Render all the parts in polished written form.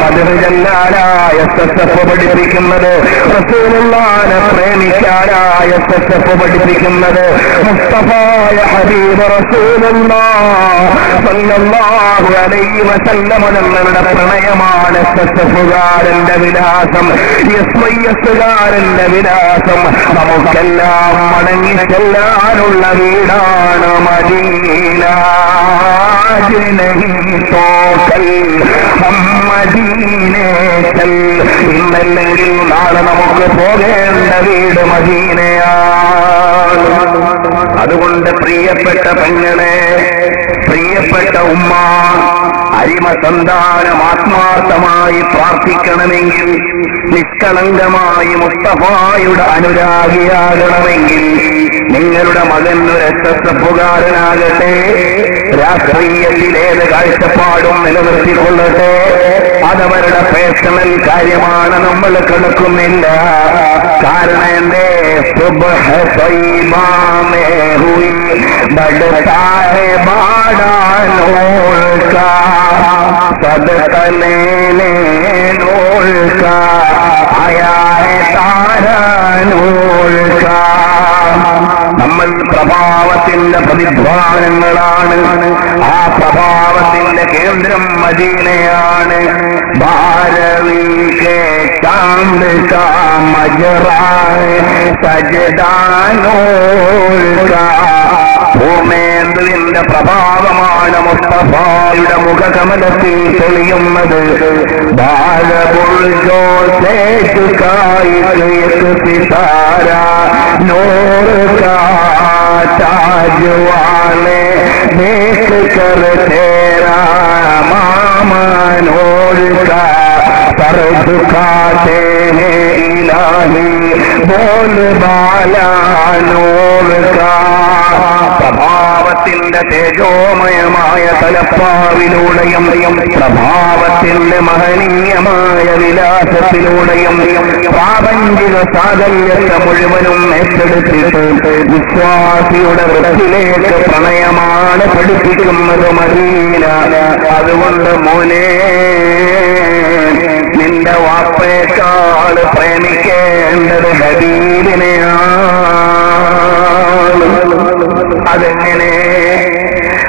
മദ്ഹ് ചൊല്ലാനായ SSF പഠിപ്പിക്കുന്നത്, റസൂലുള്ളാഹിനെ പ്രേമിക്കാനായ SSF പഠിപ്പിക്കുന്നത്, മുസ്തഫായ ഹബീബ് റസൂലുള്ളാഹി സ്വല്ലല്ലാഹു അലൈഹി വസല്ലം തങ്ങളുടെ പ്രണയമാണ് SSFകാരന്റെ വിലാസം, SYSകാരന്റെ വിലാസം. നമുക്കെല്ലാം മടങ്ങി ചെല്ലാനുള്ള വീടാണ് മദീന. ഇന്നല്ലെങ്കിൽ നാളെ നമുക്ക് പോകേണ്ട വീട് മദീനയാണ്. അതുകൊണ്ട് പ്രിയപ്പെട്ട പെങ്ങളെ, പ്രിയപ്പെട്ട ഉമ്മ, അരിമ സന്താനം ആത്മാർത്ഥമായി പ്രാർത്ഥിക്കണമെങ്കിൽ, നിഷ്കളങ്കമായി മുസ്തഫായുടെ അനുരാഗിയാകണമെങ്കിൽ നിങ്ങളുടെ മകൻ ഒരു SSFകാരനാകട്ടെ, രാഷ്ട്രീയത്തിലേത് കാഴ്ചപ്പാടും നിലനിർത്തിക്കൊള്ളട്ടെ. അതവരുടെ പേഴ്സണൽ കാര്യമാണ്, നമ്മൾ കിടക്കുന്നില്ല. കാരണം എന്റെ സുബ്ഹ് തയ്യിബാ മേ ഹുയി ബഡ്താ ഹൈ ബാടാ നൂർ കാ സദഖ ലേനെ നൂർ കാ ആയാ ഹൈ താരാ നൂർ കാ. നമ്മൾ പ്രഭാവത്തിന്റെ പ്രതിധ്വാനങ്ങളാണ്. ആ പ്രഭാവത്തിന്റെ കേന്ദ്രം മദീനയാണ്. ഭാരവി കെ ചാന്ദ് കാ മജറാ സജദാ നൂർ കാ. ഭൂമേന്ദുവിന്റെ പ്രഭാവമാണ് മുസ്തഫായുടെ മുഖകമലത്തിൽ തെളിയുന്നത്. ഭാരപുൽജോ സിതാര നൂർ കാ താജ്വാലെ देख कर तेरा मामा नूर का सर झुकाते हैं इलाही बोल बाला नूर का. പ്രഭാവത്തിന്റെ തേജോമയമായ തലപ്പാവിലൂടെയും പ്രഭാവത്തിന്റെ മഹനീയമായ വിലാസത്തിലൂടെയും പ്രാപഞ്ചിക സാകല്യത്തെ മുഴുവനും ഏറ്റെടുത്തിട്ട് വിശ്വാസിയുടെ വൃത്തിയിലേക്ക് പ്രണയമാണ് പഠിപ്പിക്കുന്നത് മദീന. അതുകൊണ്ട് മോനെ, നിന്റെ വാപ്പയേക്കാൾ പ്രേമിക്കേണ്ടത് ഹബീബിനെയാണ്. അതെങ്ങനെ?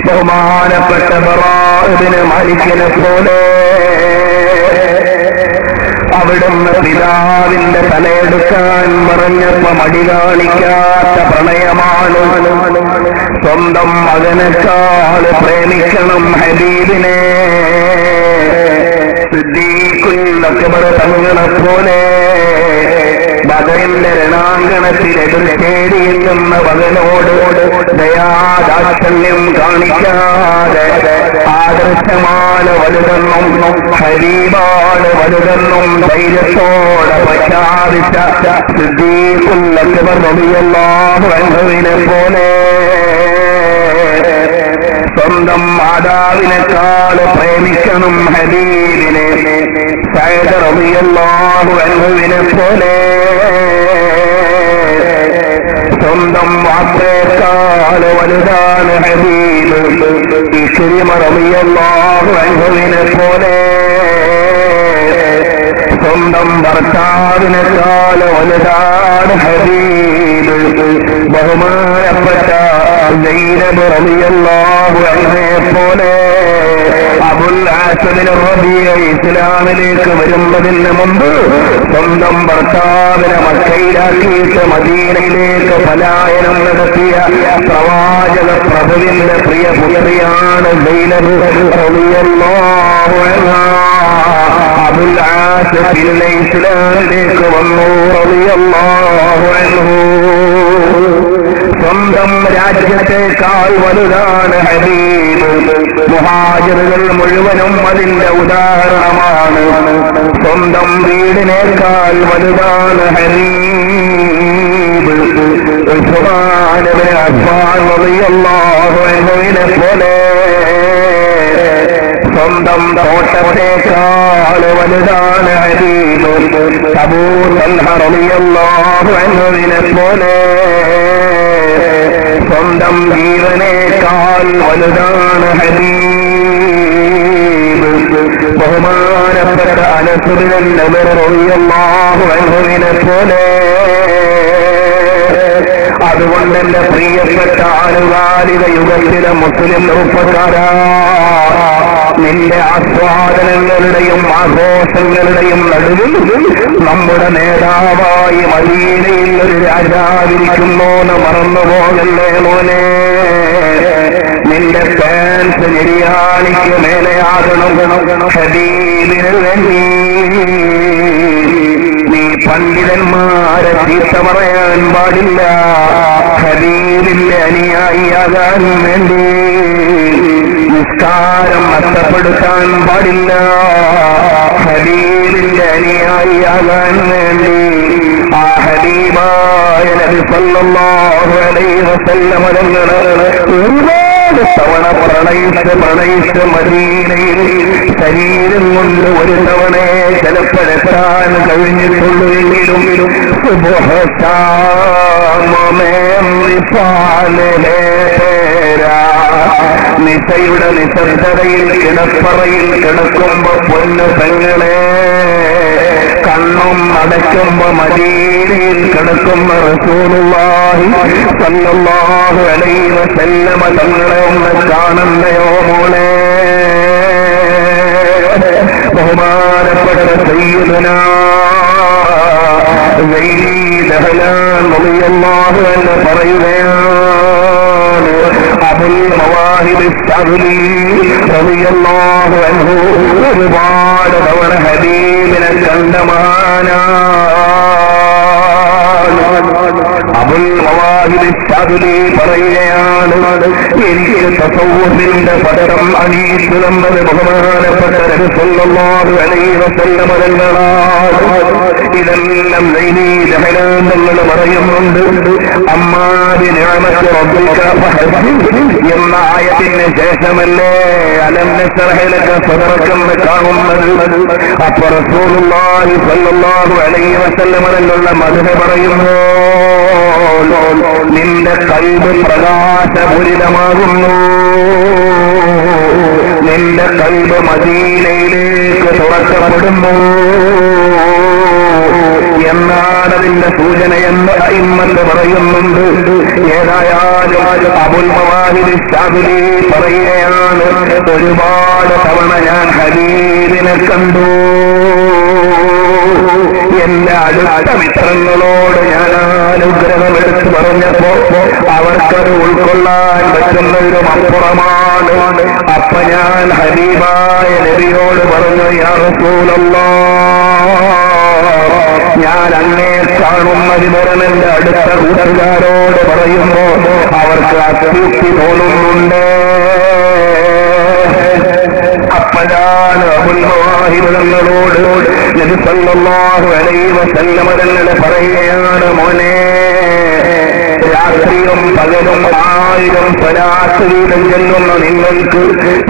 ബഹുമാനപ്പെട്ട ബറാഇബ്നു മാലിക്കിനെ പോലെ അവിടുന്ന് പിതാവിന്റെ തലയെടുക്കാൻ പറഞ്ഞപ്പോ മടി കാണിക്കാത്ത പ്രണയമാണ്. സ്വന്തം മകനേക്കാൾ പ്രേമിക്കണം ഹബീബിനെ. സിദ്ദീഖുൽ അക്ബർ തങ്ങളെ പോലെ ബദറിന്റെ രണാങ്കണത്തിൽ എതിർച്ചേരിയിൽ നിന്ന് മകനോട് ദയാദാക്ഷല്യം കാണിക്കാതെ ആദർശമാണ് വലുതെന്നും ഹബീബാണ് വലുതെന്നും ധൈര്യത്തോടെ പ്രഖ്യാപിച്ച സിദ്ദീഖുൽ അക്ബർ റളിയല്ലാഹു അൻഹുവിനെ പോലെ സ്വന്തം മാതാവിനേക്കാൾ പ്രേമിക്കണം ഹബീബിനെ. സഅദ് റളിയല്ലാഹു അൻഹുവിനെ പോലെ സ്വന്തം വാപ്പയേക്കാൾ വലുതാണ് ഹബീബ്. ഇക്രിമ റളിയല്ലാഹു അൻഹുവിനെ പോലെ സ്വന്തം ഭർത്താവിനേക്കാൾ വലുതാണ് ഹബീബ്. ബഹുമാനപ്പെട്ട സൈനബ് റളിയല്ലാഹു അൻഹയെ പോലെ അബുൽ ആസിബിൻ റബീഅ ഇസ്ലാമിലേക്ക് വരുന്നതിന് മുമ്പ് സ്വന്തം ഭർത്താവിനെ മക്കയിലാക്കിയിട്ട് മദീനയിലേക്ക് പലായനം നടത്തിയ പ്രവാചക പ്രഭുവിന്റെ പ്രിയ പുത്രിയാണ് സൈനബ് റളിയല്ലാഹു അൻഹ. അബുൽ ആസിബ് പിന്നെ ഇസ്ലാമിലേക്ക് വന്നു റളിയല്ലാഹു അൻഹു. സ്വന്തം രാജ്യത്തെക്കാൾ വലുതാണ് ഹബീബ്. മുഹാജിറുകൾ മുഴുവനും അതിന്റെ ഉദാഹരണമാണ്. സ്വന്തം വീടിനേക്കാൾ വലുതാണ് ഹബീബ്. ഉസ്മാൻ ഇബ്നു അഫ്ഫാൻ റളിയല്ലാഹു അൻഹുവിനെ പോലെ സ്വന്തം തോട്ടത്തേക്കാൾ വലുതാണ് ഹബീബ്. അബൂ തൽഹ റളിയല്ലാഹു അൻഹുവിനെ പോലെ സ്വന്തം ജീവനേക്കാൾ വലുതാണ് ഹബീബ്. ബഹുമാനപ്പെട്ട അനസ് ബിൻ നദർ റളിയല്ലാഹു അൻഹുവിനെ പോലെ. അതുകൊണ്ട് എന്റെ പ്രിയപ്പെട്ട ആനുകാലിക യുഗത്തിലെ മുസ്ലിം ചെറുപ്പക്കാരാ, നിന്റെ ആസ്വാദനങ്ങളുടെയും ആഘോഷങ്ങളുടെയും നടുവിൽ നമ്മുടെ നേതാവായി മദീനയിൽ ഒരു രാജാവിരിക്കുന്നു എന്ന് മറന്നുപോകല്ലേ മോനെ. നിന്റെ പാൻസ് നിര്യാണിക്ക് മേലെയാകണം ഹബീബിന് വേണ്ടി. നീ പണ്ഡിതന്മാരെ ചീത്ത പറയാൻ പാടില്ല, ഹബീബിന്റെ അനുയായിയാകാൻ വേണ്ടി. നിസ്കാരം നഷ്ടപ്പെടുത്താൻ പാടില്ല, ഹബീബിന്റെ അനുയായിയാകാൻ വേണ്ടി. ആ ഹബീബായ നബി സല്ലല്ലാഹു അലൈഹി വസല്ലം തങ്ങളെ ഒരുപാട് തവണ പ്രണയിച്ച് മദീനയിൽ ശരീരം കൊണ്ട് ഒരു തവണയെ ചിലപ്പോഴെത്താൻ കഴിഞ്ഞിട്ടുള്ളൂ. എങ്കിലും നിശയുടെ നിശബ്ദതയിൽ കിടപ്പറയിൽ കിടക്കുമ്പോ പൊന്നു പെങ്ങളെ, കണ്ണും അടയ്ക്കുമ്പോ മദീനയിൽ കിടക്കുന്ന റസൂലുള്ളാഹി സ്വല്ലല്ലാഹു അലൈഹി വസല്ലം തങ്ങളെ ഒന്ന് കാണണ്ടയോ മോളെ. ബഹുമാനപ്പെട്ട സയ്യിദുനാ സയ്യിദി ദഹ്ലാൻ റളിയല്ലാഹു അൻഹു പറയുകയാണ്, അബുൽ മവാഹിബ് അശ്ശഅ്ലി റളിയല്ലാഹു അൻഹു ഒരുപാട് തവണ ഹബീബിനെ കണ്ട മഹാനാണ്. അബുൽ മവാഹിബ് അശ്ശഅ്ലി പറയുകയാണ്, എനിക്ക് തസവ്വുഫിന്റെ പദം അണിയിച്ചു തന്നത് ബഹുമാനപ്പെട്ട നബി സല്ലല്ലാഹു അലൈഹി വസല്ലം തങ്ങളാണ്. ഇതെല്ലാം സയ്യിദി ദഹ്ലാൻ തങ്ങൾ പറയുന്നുണ്ട്. അമ്മാ ബിനിഅമത്തി റബ്ബിക ഫഹദ്ദിസ് എന്ന ആയത്തിന് ശേഷമല്ലേ അലം നശ്റഹ് ലക സദറക എന്ന് കാണുന്നത്. അപ്പോൾ റസൂലുള്ളാഹി സ്വല്ലല്ലാഹു അലൈഹി വസല്ലം തങ്ങളുടെ മദ്ഹ് പറയുന്നു, നിന്റെ ഖൽബ് പ്രകാശപൂരിതമാകുന്നു, നിന്റെ ഖൽബ് മദീനയിലേക്ക് തുറക്കപ്പെടുന്നു എന്നാണ് അതിന്റെ സൂചനയെന്ന് അയിമ്മത്ത് പറയുന്നുണ്ട്. ഏതായാലും അബുൽ മവാഹിബ് അശ്ശഅ്ലി പറയുകയാണ്, ഒരുപാട് തവണ ഞാൻ ഹബീബിനെ കണ്ടു. എന്റെ അടുത്ത മിത്രങ്ങളോട് ഞാൻ അനുഗ്രഹം എടുത്തു പറഞ്ഞപ്പോ അവർക്കത് ഉൾക്കൊള്ളാൻ പറ്റുന്നതിനും അപ്പുറമാണ്. അപ്പൊ ഞാൻ ഹബീബായ നബിയോട് പറഞ്ഞു, യാ റസൂലല്ലാഹ്, ഞാൻ അങ്ങേ കാണുന്നതിന് എന്റെ അടുത്ത കൂട്ടുകാരോട് പറയുമ്പോ അവർക്ക് അതൃപ്തി തോന്നുന്നുണ്ട്. അപ്പോഴാണ് അബുൽ മവാഹിബ് തങ്ങളോട് നബി സല്ലല്ലാഹു അലൈഹി വസല്ലം തങ്ങൾ പറയുകയാണ്, മോനെ, രാത്രിയും പകലും 1000 സ്വലാത്ത് വീതം ചെല്ലുന്ന നിങ്ങൾക്ക്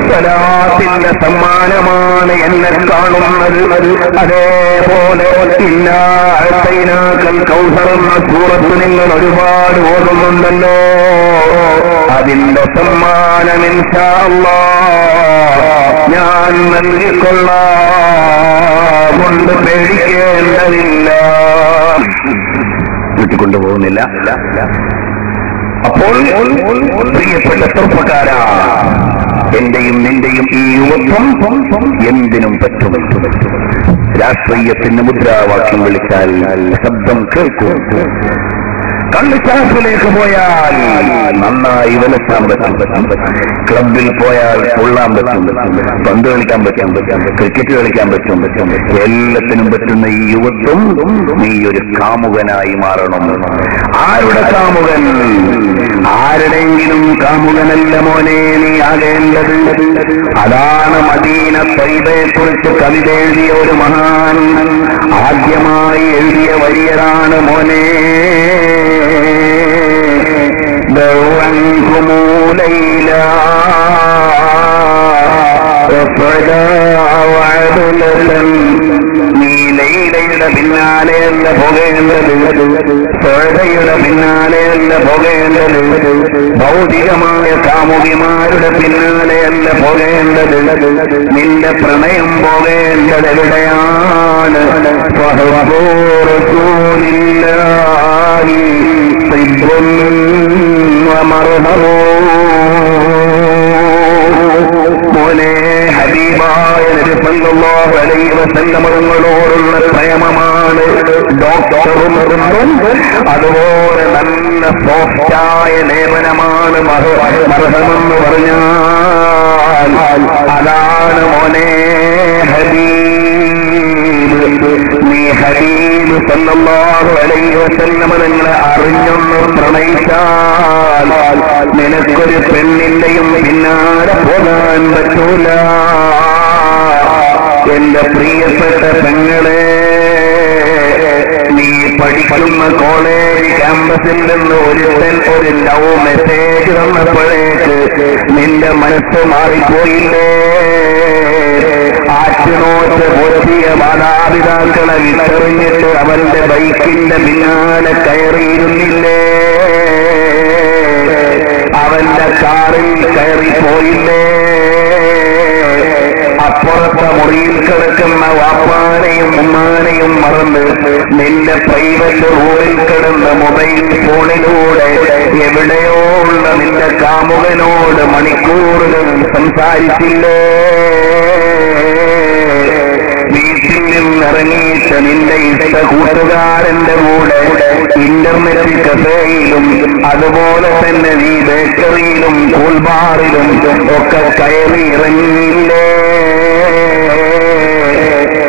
സ്വലാത്തിന്റെ സമ്മാനമാണ് എന്നെ കാണുന്നത്. അതേപോലെ ഇന്നാഅതൈനാകൽ കൗസർ എന്ന സൂറത്ത് നിങ്ങൾ ഒരുപാട് ഓർമ്മയുണ്ടല്ലോ, അതിന്റെ സമ്മാനം ഇൻഷാ അല്ലാഹ് ഞാൻ നൽകിക്കൊള്ളാം, കൊണ്ട് പേടിക്കേണ്ടതില്ല. കൂട്ടിക്കൊണ്ടുപോകുന്നില്ല. അപ്പോൾ പ്രിയപ്പെട്ട ചെറുപ്പക്കാരാ, എന്റെയും നിന്റെയും ഈ യുവത്വം എന്തിനും പറ്റും. രാഷ്ട്രീയത്തിന് മുദ്രാവാക്യം വിളിച്ചാൽ ശബ്ദം കേൾക്കും. കള്ളിച്ചാപ്പിലേക്ക് പോയാൽ നന്നായി വിലസാൻ പറ്റും, ക്ലബിൽ പോയാൽ കൊള്ളാൻ പറ്റും, പന്ത് കളിക്കാൻ പറ്റും, ക്രിക്കറ്റ് കളിക്കാൻ പറ്റും, എല്ലാത്തിനും പറ്റുന്ന ഈ യുവത്വം നീ ഒരു കാമുകനായി മാറണം. ആരുടെ കാമുകൻ? ആരുടെയെങ്കിലും കാമുകനല്ല മോനെ നീ ആകേണ്ടത്. അതാണ് മദീന ത്വയ്ബയെ കുറിച്ച് കവിത എഴുതിയ ഒരു മഹാൻ ആദ്യമായി എഴുതിയ വരിയതാണ് മോനെ. عنكم ليلا وصدا وعدلا നീ ലൈലയുടെ പിന്നാലെയല്ല പോകേണ്ടത്, സ്വഴയുടെ പിന്നാലെയല്ല പോകേണ്ടത്, ഭൗതികമായ കാമുകിമാരുടെ പിന്നാലെയല്ല പോകേണ്ടത്. നിന്റെ പ്രണയം പോകേണ്ടത് എവിടെയാണ്? മോനെ, ഹബീബായ നബി സല്ലല്ലാഹു അലൈഹി വസല്ലം തങ്ങളോടുള്ള പ്രേമമാണ് ഡോക്ടറും അതുപോലെ നല്ല സോഫ്റ്റായ ലേപനമാണ് മർഹമെന്ന് പറഞ്ഞാൽ അതാണ് മോനെ ഹബീബ്. നീ ഹബീബ് സല്ലല്ലാഹു അലൈഹി വസല്ലം തങ്ങളെ അറിഞ്ഞൊന്ന് പ്രണയിച്ചാൽ നിനക്കൊരു പെണ്ണിന്റെയും പിന്നാലെ പോകാൻ പറ്റൂല. എന്റെ പ്രിയപ്പെട്ട പെങ്ങളെ, നീ പഠിക്കുന്ന കോളേജ് ക്യാമ്പസിൽ നിന്ന് ഒരു ലവ് മെസ്സേജ് തന്നപ്പോഴേക്ക് നിന്റെ മനസ്സ് മാറിപ്പോയില്ലേ? ആറ്റുനോട്ട് പൊത്തിയ മാതാപിതാക്കളെ വിട്ടെറിഞ്ഞിട്ട് അവന്റെ ബൈക്കിന്റെ പിന്നാലെ കയറിയിരുന്നില്ലേ? അവന്റെ കാറിൽ കയറിപ്പോയില്ലേ? അപ്പുറത്തെ മുറിയിൽ കിടക്കുന്ന വാപ്പാനെയും ഉമ്മാനെയും മറന്ന് നിന്റെ പ്രൈവറ്റ് റൂമിൽ കിടന്ന് മൊബൈൽ ഫോണിലൂടെ എവിടെയോ ഉള്ള നിന്റെ കാമുകനോട് മണിക്കൂറുകൾ സംസാരിച്ചില്ലേ? വീട്ടിൽ നിന്നിറങ്ങിയിട്ട് നിന്റെ ഇഷ്ട കൂട്ടുകാരന്റെ കൂടെ ഇന്റർനെറ്റ് കഫേയിലും അതുപോലെ തന്നെ നീ ബേക്കറിയിലും കൂൾബാറിലും ഒക്കെ കയറി ഇറങ്ങിയില്ലേ?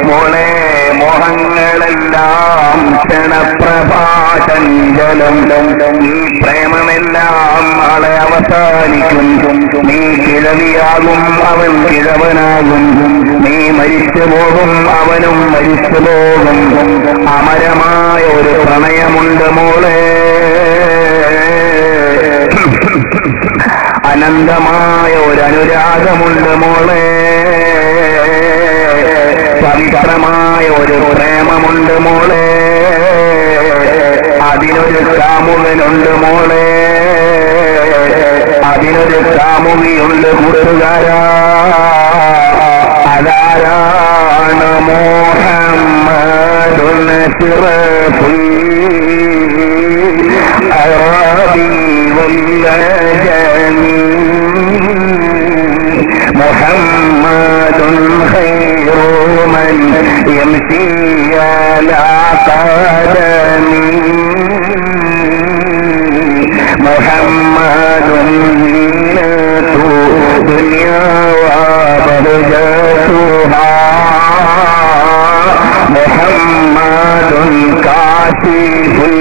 മോളെ, മോഹങ്ങളെല്ലാം ക്ഷണപ്രഭാചഞ്ചലം. ഈ പ്രേമമെല്ലാം നാളെ അവസാനിക്കും. നീ കിഴവിയാകും, അവൻ കിഴവനാകും. നീ മരിച്ചു പോകും, അവനും മരിച്ചു പോകും. അമരമായ ഒരു പ്രണയമുണ്ട് മോളെ, അനന്തമായ ഒരു അനുരാഗമുണ്ട് മോളെ, പവിത്രമായ ഒരു പ്രേമമുണ്ട് മോളെ, അതിനൊരു കാമുകനുണ്ട് മോളെ, അതിനൊരു കാമുകിയുണ്ട് കൂട്ടുകാരാ. അതാരാണ്? മുഹമ്മദുൻ അശ്റഫുൽ അറബി വല്ലജമി, മുഹമ്മദുൻ ഖൈറു മൻ യംശി അലാ ഖദമി, മുഹമ്മദുൻ സീനതു ദുനിയാ വബഹജതുഹാ, മുഹമ്മദുൻ കാശിഫുൽ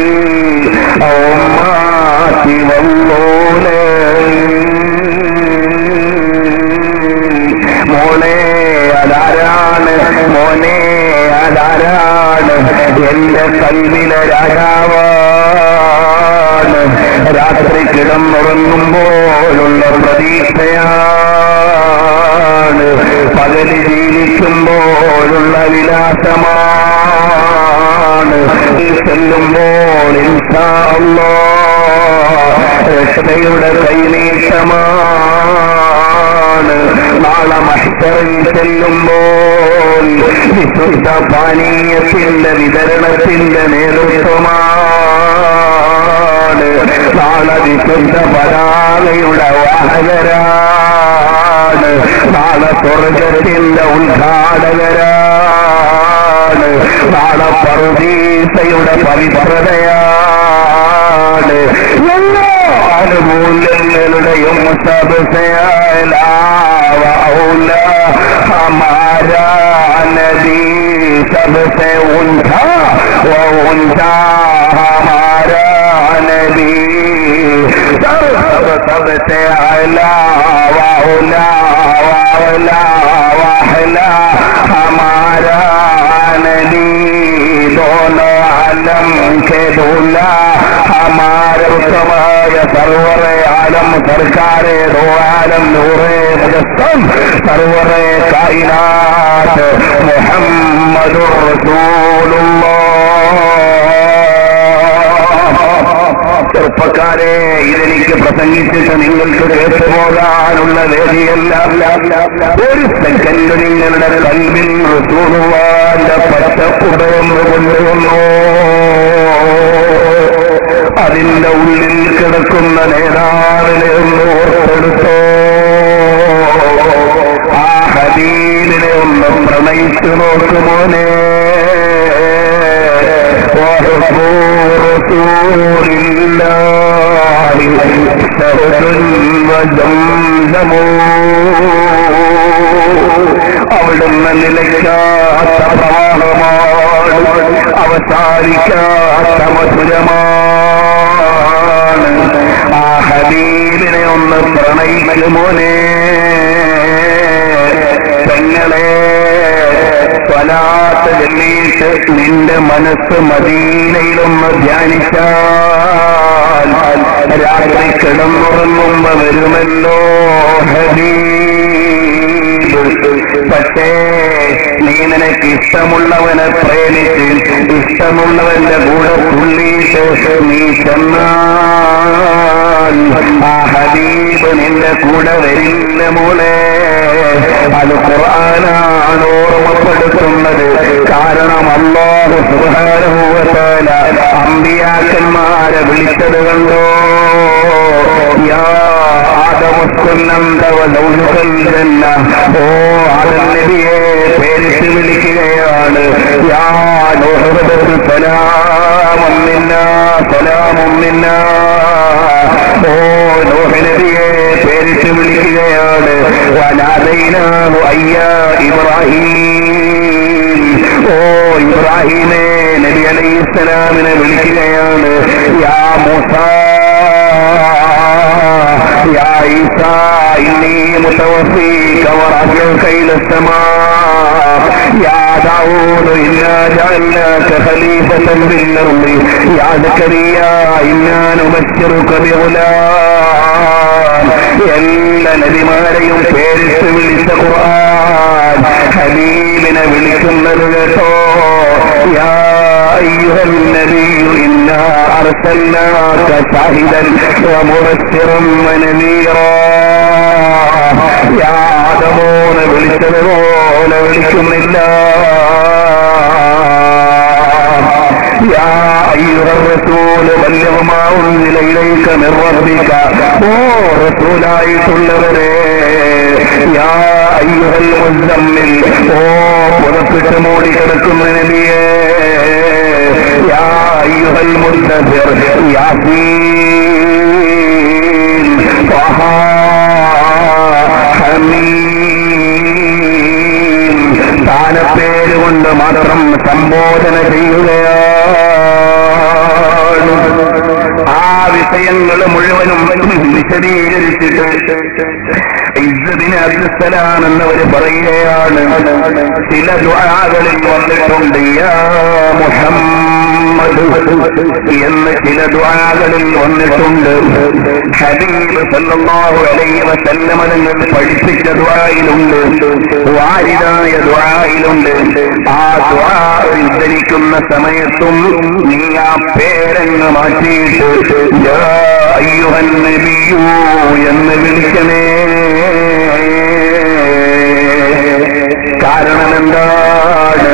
ഉമ്മാതി വല്ലുലൈ. മോളെ, അതാരാണ്? മോനെ, അതാരാണ്? എന്റെ കൽവിലെ രാജാവാണ്. രാത്രി കിടന്നുറങ്ങുമ്പോഴുള്ള പ്രതീക്ഷയാണ്, പകല് ജീവിക്കുമ്പോഴുള്ള വിലാസമാണ്. ചെല്ലുമ്പോൾ ഇൻഷാ അല്ലാഹ് രക്ഷയുടെ കൈനീട്ടമാണ്. നാളെ മഹ്ശറിൽ ചെല്ലുമ്പോൾ വിശുദ്ധ പാനീയത്തിന്റെ വിതരണത്തിന്റെ നേതൃത്വമാണ്. നാളെ വിശുദ്ധ പതാകയുടെ വാഹകരാണ്. നാളെ സ്വർഗത്തിന്റെ ഉദ്ഘാടകരാണ്. നാളെ പറുദീസയുടെ പവിത്രതയാണ്. എല്ലാ ആനുകൂല്യങ്ങളുടെയും हमारा नबी सबसे ऊंचा वो ऊंचा हमारा नबी सबसे आला वाला वाला वाहला हमारा नबी दोनों आलम के दूल्हा हमारे समय सरवर आलम सरकार दो आलम नूरे मुजस्सम सरवर कायनात मुहम्मदुर रसूलुल्लाह ചെറുപ്പക്കാരെ, ഇതെനിക്ക് പ്രസംഗിച്ചിട്ട് നിങ്ങൾക്ക് കേട്ടുപോകാനുള്ള വേദിയല്ല. ഒരു സെക്കൻഡ് നിങ്ങളുടെ കൽവിൽ റസൂലുള്ളാഹിന്റെ പച്ചപ്പുടയൊന്ന് കൊണ്ടുവന്നു. അതിന്റെ ഉള്ളിൽ കിടക്കുന്ന നേതാവിനെ ഒന്ന് ഓർത്തെടുത്തോ. ആ ഹബീബിനെ ഒന്ന് പ്രണയിച്ചു നോക്കുമോനെ. അവിടുന്ന് നിലയ്ക്കാത്ത പ്രവാഹമാണ്, അവസാനിക്കാത്ത മധുരമാണ്. ആ ഹബീബിനെ ഒന്ന് പ്രണയിക്കുമോനെ. പെങ്ങളെ, സ്വലാത്ത് ചൊല്ലിയിട്ട് നിന്റെ മനസ്സ് മദീനയിലൊന്ന് ധ്യാനിച്ചാൽ രാത്രി കിടന്നുറങ്ങുമ്പോ വരുമല്ലോ ഹബീബ്. പക്ഷേ നീ നിനക്ക് ഇഷ്ടമുള്ളവനെ പ്രേമിച്ച് ഇഷ്ടമുള്ളവന്റെ കൂടെ തുള്ളിയിട്ട് നീ ചെന്നാൽ ആ ഹബീബ് നിന്റെ കൂടെ വരില്ല മോളെ. അത് ഖുർആനാണ് ഓർമ്മപ്പെടുത്തുന്നത്. കാരണം അല്ലാഹു സുബ്ഹാനഹു വ തആല അമ്പിയാക്കന്മാരെ വിളിച്ചത് കണ്ടോ. യാ ഓ ആദം നബിയെ പേരിട്ട് വിളിക്കുകയാണ്. യാ നൂഹ് സലാമുൻ മിന്നാ സലാമുൻ മിന്നാ. ഓ നൂഹ് നബിയെ പേരിട്ട് വിളിക്കുകയാണ്. വനാദൈനാഹു അയ്യാ ഇബ്രാഹീം. ഓ ഇബ്രാഹീമേ, നബി അലൈഹിസ്സലാമിനെ വിളിക്കുകയാണ്. യാ മൂസാ യാ ഈസാ ഇന്നി മുതവഫീക വറഅ്ലുക ഇല السമാ. യാ ദാവൂദ് ഇന്നാ ജഅൽനാക ഖലീഫതൻ ഫിൽ അർളി. യാ സക്കരിയാ ഇന്നാ നുബശ്ശിറുക ബിഗുലാം. എല്ലാ നബിമാരെയും പേരിട്ട് വിളിച്ച ഖുർആൻ ഹബീബിനെ വിളിക്കുന്നത് കേട്ടോ. യാ അയ്യുഹൻ നബിയ്യു ഇന്നാ അർസൽനാക ശാഹിദൻ വമുബശ്ശിറൻ വനദീറാ. യാ ആദമോനെ വിളിച്ചതുപോലെ വിളിക്കുന്നില്ല. യാ അയ്യുഹർ റസൂൽ ബല്ലിഗ് മാ ഉൻസില ഇലൈക മിർ റബ്ബിക. ഓ റസൂലായിട്ടുള്ളവരെ. യാ അയ്യുഹൽ മുസമ്മിൽ. ഓ പുറത്തിട്ട് മൂടി കിടക്കുന്ന നബിയേ. യാ അയ്യുഹൽ മുദ്ദസിർ. യാസീൻ ത്വഹ ഹമീം. സ്ഥാനപ്പേര് കൊണ്ട് മാത്രം സംബോധന ചെയ്യുകയാണ്. ആ വിഷയങ്ങൾ മുഴുവനും വിശദീകരിച്ചിട്ട് ഇസ്ബിന് അബ്ദുസ്സലാം എന്നവര് പറയുകയാണ്. ചില ദുആകളിൽ വന്നിട്ടുണ്ട് യാ മുഹമ്മദ് എന്ന് ചില ദുആകളിൽ വന്നിട്ടുണ്ട്. ഹബീബ് സല്ലല്ലാഹു അലൈഹി വസല്ലം തങ്ങൾ പഠിപ്പിച്ച ദുആയിലുണ്ട്, വാരിദായ ദുആയിലുണ്ട്. ആ ദുആ ഉദ്ധരിക്കുന്ന സമയത്തും നീ ആ പേരങ്ങ് മാറ്റിയിട്ട് യാ അയ്യുഹൻ നബിയ്യു എന്ന് വിളിക്കണേ. കാരണം എന്താണ്?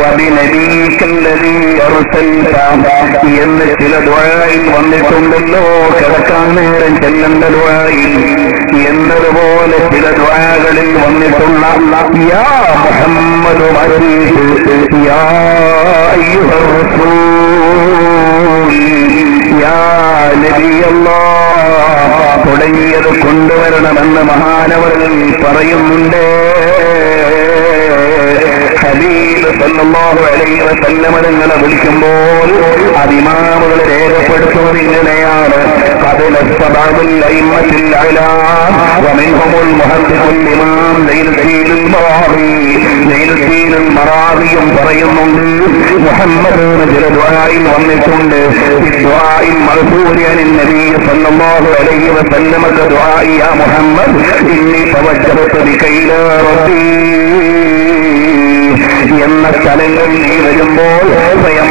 വബിനബീക്കല്ലദീ അർസൽത എന്ന് ചില ദുആയിൽ വന്നിട്ടുണ്ടല്ലോ. കിടക്കാൻ നേരം ചെല്ലേണ്ട ദുആയിൽ എന്നതുപോലെ ചില ദുആകളിൽ വന്നിട്ടുള്ള യാ മുഹമ്മദ് യാ അയ്യുഹർ റസൂൽ യാ നബിയല്ലാഹ് തുടങ്ങിയത് കൊണ്ടുവരണമെന്ന് മഹാനവറുകൾ പറയുന്നുണ്ട്. ഹബീബ് സല്ലല്ലാഹു അലൈഹി വസല്ലം തങ്ങളെ വിളിക്കുമ്പോൾ ഇമാമുകൾ രേഖപ്പെടുത്തുന്നത് ഇങ്ങനെയാണ്. ഖദല സബഅൽ അയിമ്മത്തുൽ അലാം വമിൻഹുൽ മുഹദ്ദിസുൽ ഇമാം ലൈലുദ്ദീനുൽ മറാവി. ലൈലുദ്ദീനുൽ മറാവിയും പറയുന്നുണ്ട് മുഹമ്മദ് ചില ദുആയിൽ വന്നിട്ടുണ്ട്. ദുആയിൽ മഅ്സൂരി അൻ നബി സല്ലല്ലാഹു അലൈഹി വസല്ലം ദുആഇ യാ മുഹമ്മദ് ഇന്നി തവജ്ജഹതു ബിക ഇലാ റബ്ബി എന്ന സ്ഥലങ്ങൾ നീ വരുമ്പോൾ സ്വയം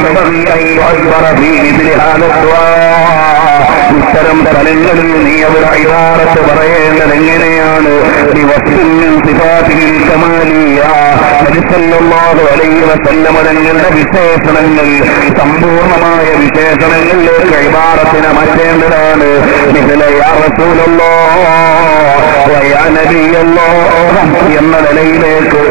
ഇത്തരം സ്ഥലങ്ങളിൽ നീ അവർ ഇബാറത്ത് പറയേണ്ടത് എങ്ങനെയാണ്? തങ്ങളുടെ വിശേഷണങ്ങൾ, സമ്പൂർണമായ വിശേഷണങ്ങളിലേക്ക് ഇബാറത്തിനെ മാറ്റേണ്ടതാണ്. എന്ന നിലയിലേക്ക്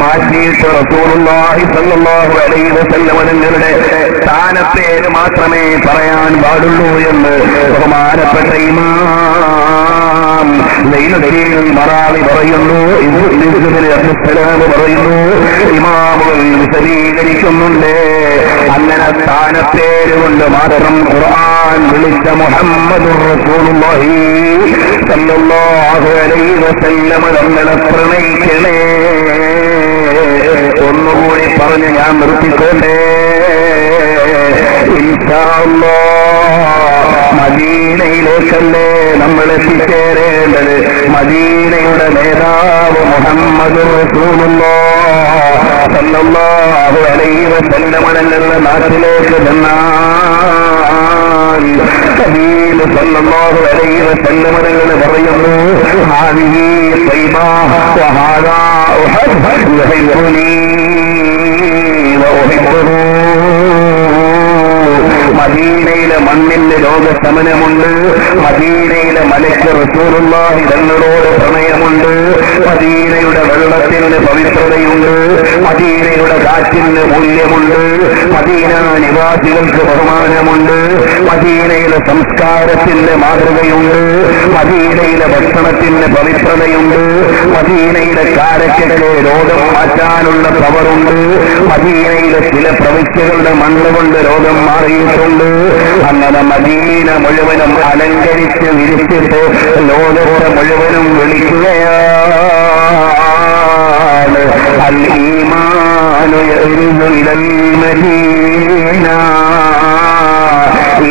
മാറ്റിയിട്ട് റസൂലുള്ളാഹി സ്വല്ലല്ലാഹു അലൈഹി വസല്ലം തങ്ങളുടെ സ്ഥാനപ്പേര് മാത്രമേ പറയാൻ പാടുള്ളൂ എന്ന് ബഹുമാനപ്പെട്ട ഇമാം സൈനുദ്ദീൻ മറാവി പറയുന്നു. പറയുന്നു, ഇമാമുകൾ വിശദീകരിക്കുന്നുണ്ട്. അങ്ങനെ സ്ഥാനപ്പേര് കൊണ്ട് മാത്രം ഖുർആൻ വിളിച്ച മുഹമ്മദുർ റസൂലുള്ളാഹി സ്വല്ലല്ലാഹു അലൈഹി വസല്ലം തങ്ങളെ പ്രണയിക്കണേ. ഒന്നുകൂടി പറഞ്ഞ് ഞാൻ നിർത്തിക്കൊണ്ടേ. ഇൻഷാ അല്ലാഹ് മദീനയിലേക്കല്ലേ നമ്മൾ എത്തിച്ചേരേണ്ടത്. മദീനയുടെ നേതാവ് മുഹമ്മദുർ റസൂലുള്ളാഹി സ്വല്ലല്ലാഹു അലൈഹി വസല്ലം തങ്ങളുടെ നാട്ടിലേക്ക് ചെന്നാൽ ഹബീബ് സ്വല്ലല്ലാഹു അലൈഹി വസല്ലം തങ്ങൾ പറയുന്നു, ഹാദിഹി ത്വയ്ബ വഹാദാ ഉഹദ് യുഹിബ്ബുനി വഉഹിബ്ബുഹു. മദീനയിലെ മണ്ണിന് രോഗശമനമുണ്ട്. മദീനയിലെ മലയ്ക്ക് റസൂലുള്ളാഹി തങ്ങളോട് പ്രണയമുണ്ട്. മദീനയുടെ വെള്ളത്തിന് പവിത്രതയുണ്ട്. മദീനയുടെ കാറ്റിന് മൂല്യമുണ്ട്. മദീന നിവാസികൾക്ക് ബഹുമാനമുണ്ട്. മദീനയിലെ സംസ്കാരത്തിന്റെ മാതൃകയുണ്ട്. മദീനയിലെ ഭക്ഷണത്തിന് പവിത്രതയുണ്ട്. മദീനയിലെ കാരക്കയ്ക്ക് രോഗം മാറ്റാനുള്ള പവറുണ്ട്. മദീനയിലെ ചില പ്രവിശ്യകളുടെ മണ്ണ് കൊണ്ട് രോഗം മാറിയിട്ടുണ്ട്. അങ്ങനെ മദീന മുഴുവനും അലങ്കരിച്ച് വിരിച്ചിട്ട് ലോകത്തെ മുഴുവനും വിളിക്കുകയാണ്. അൽ ഈമാനു യഅ്രിദു ഇലൽ മദീന.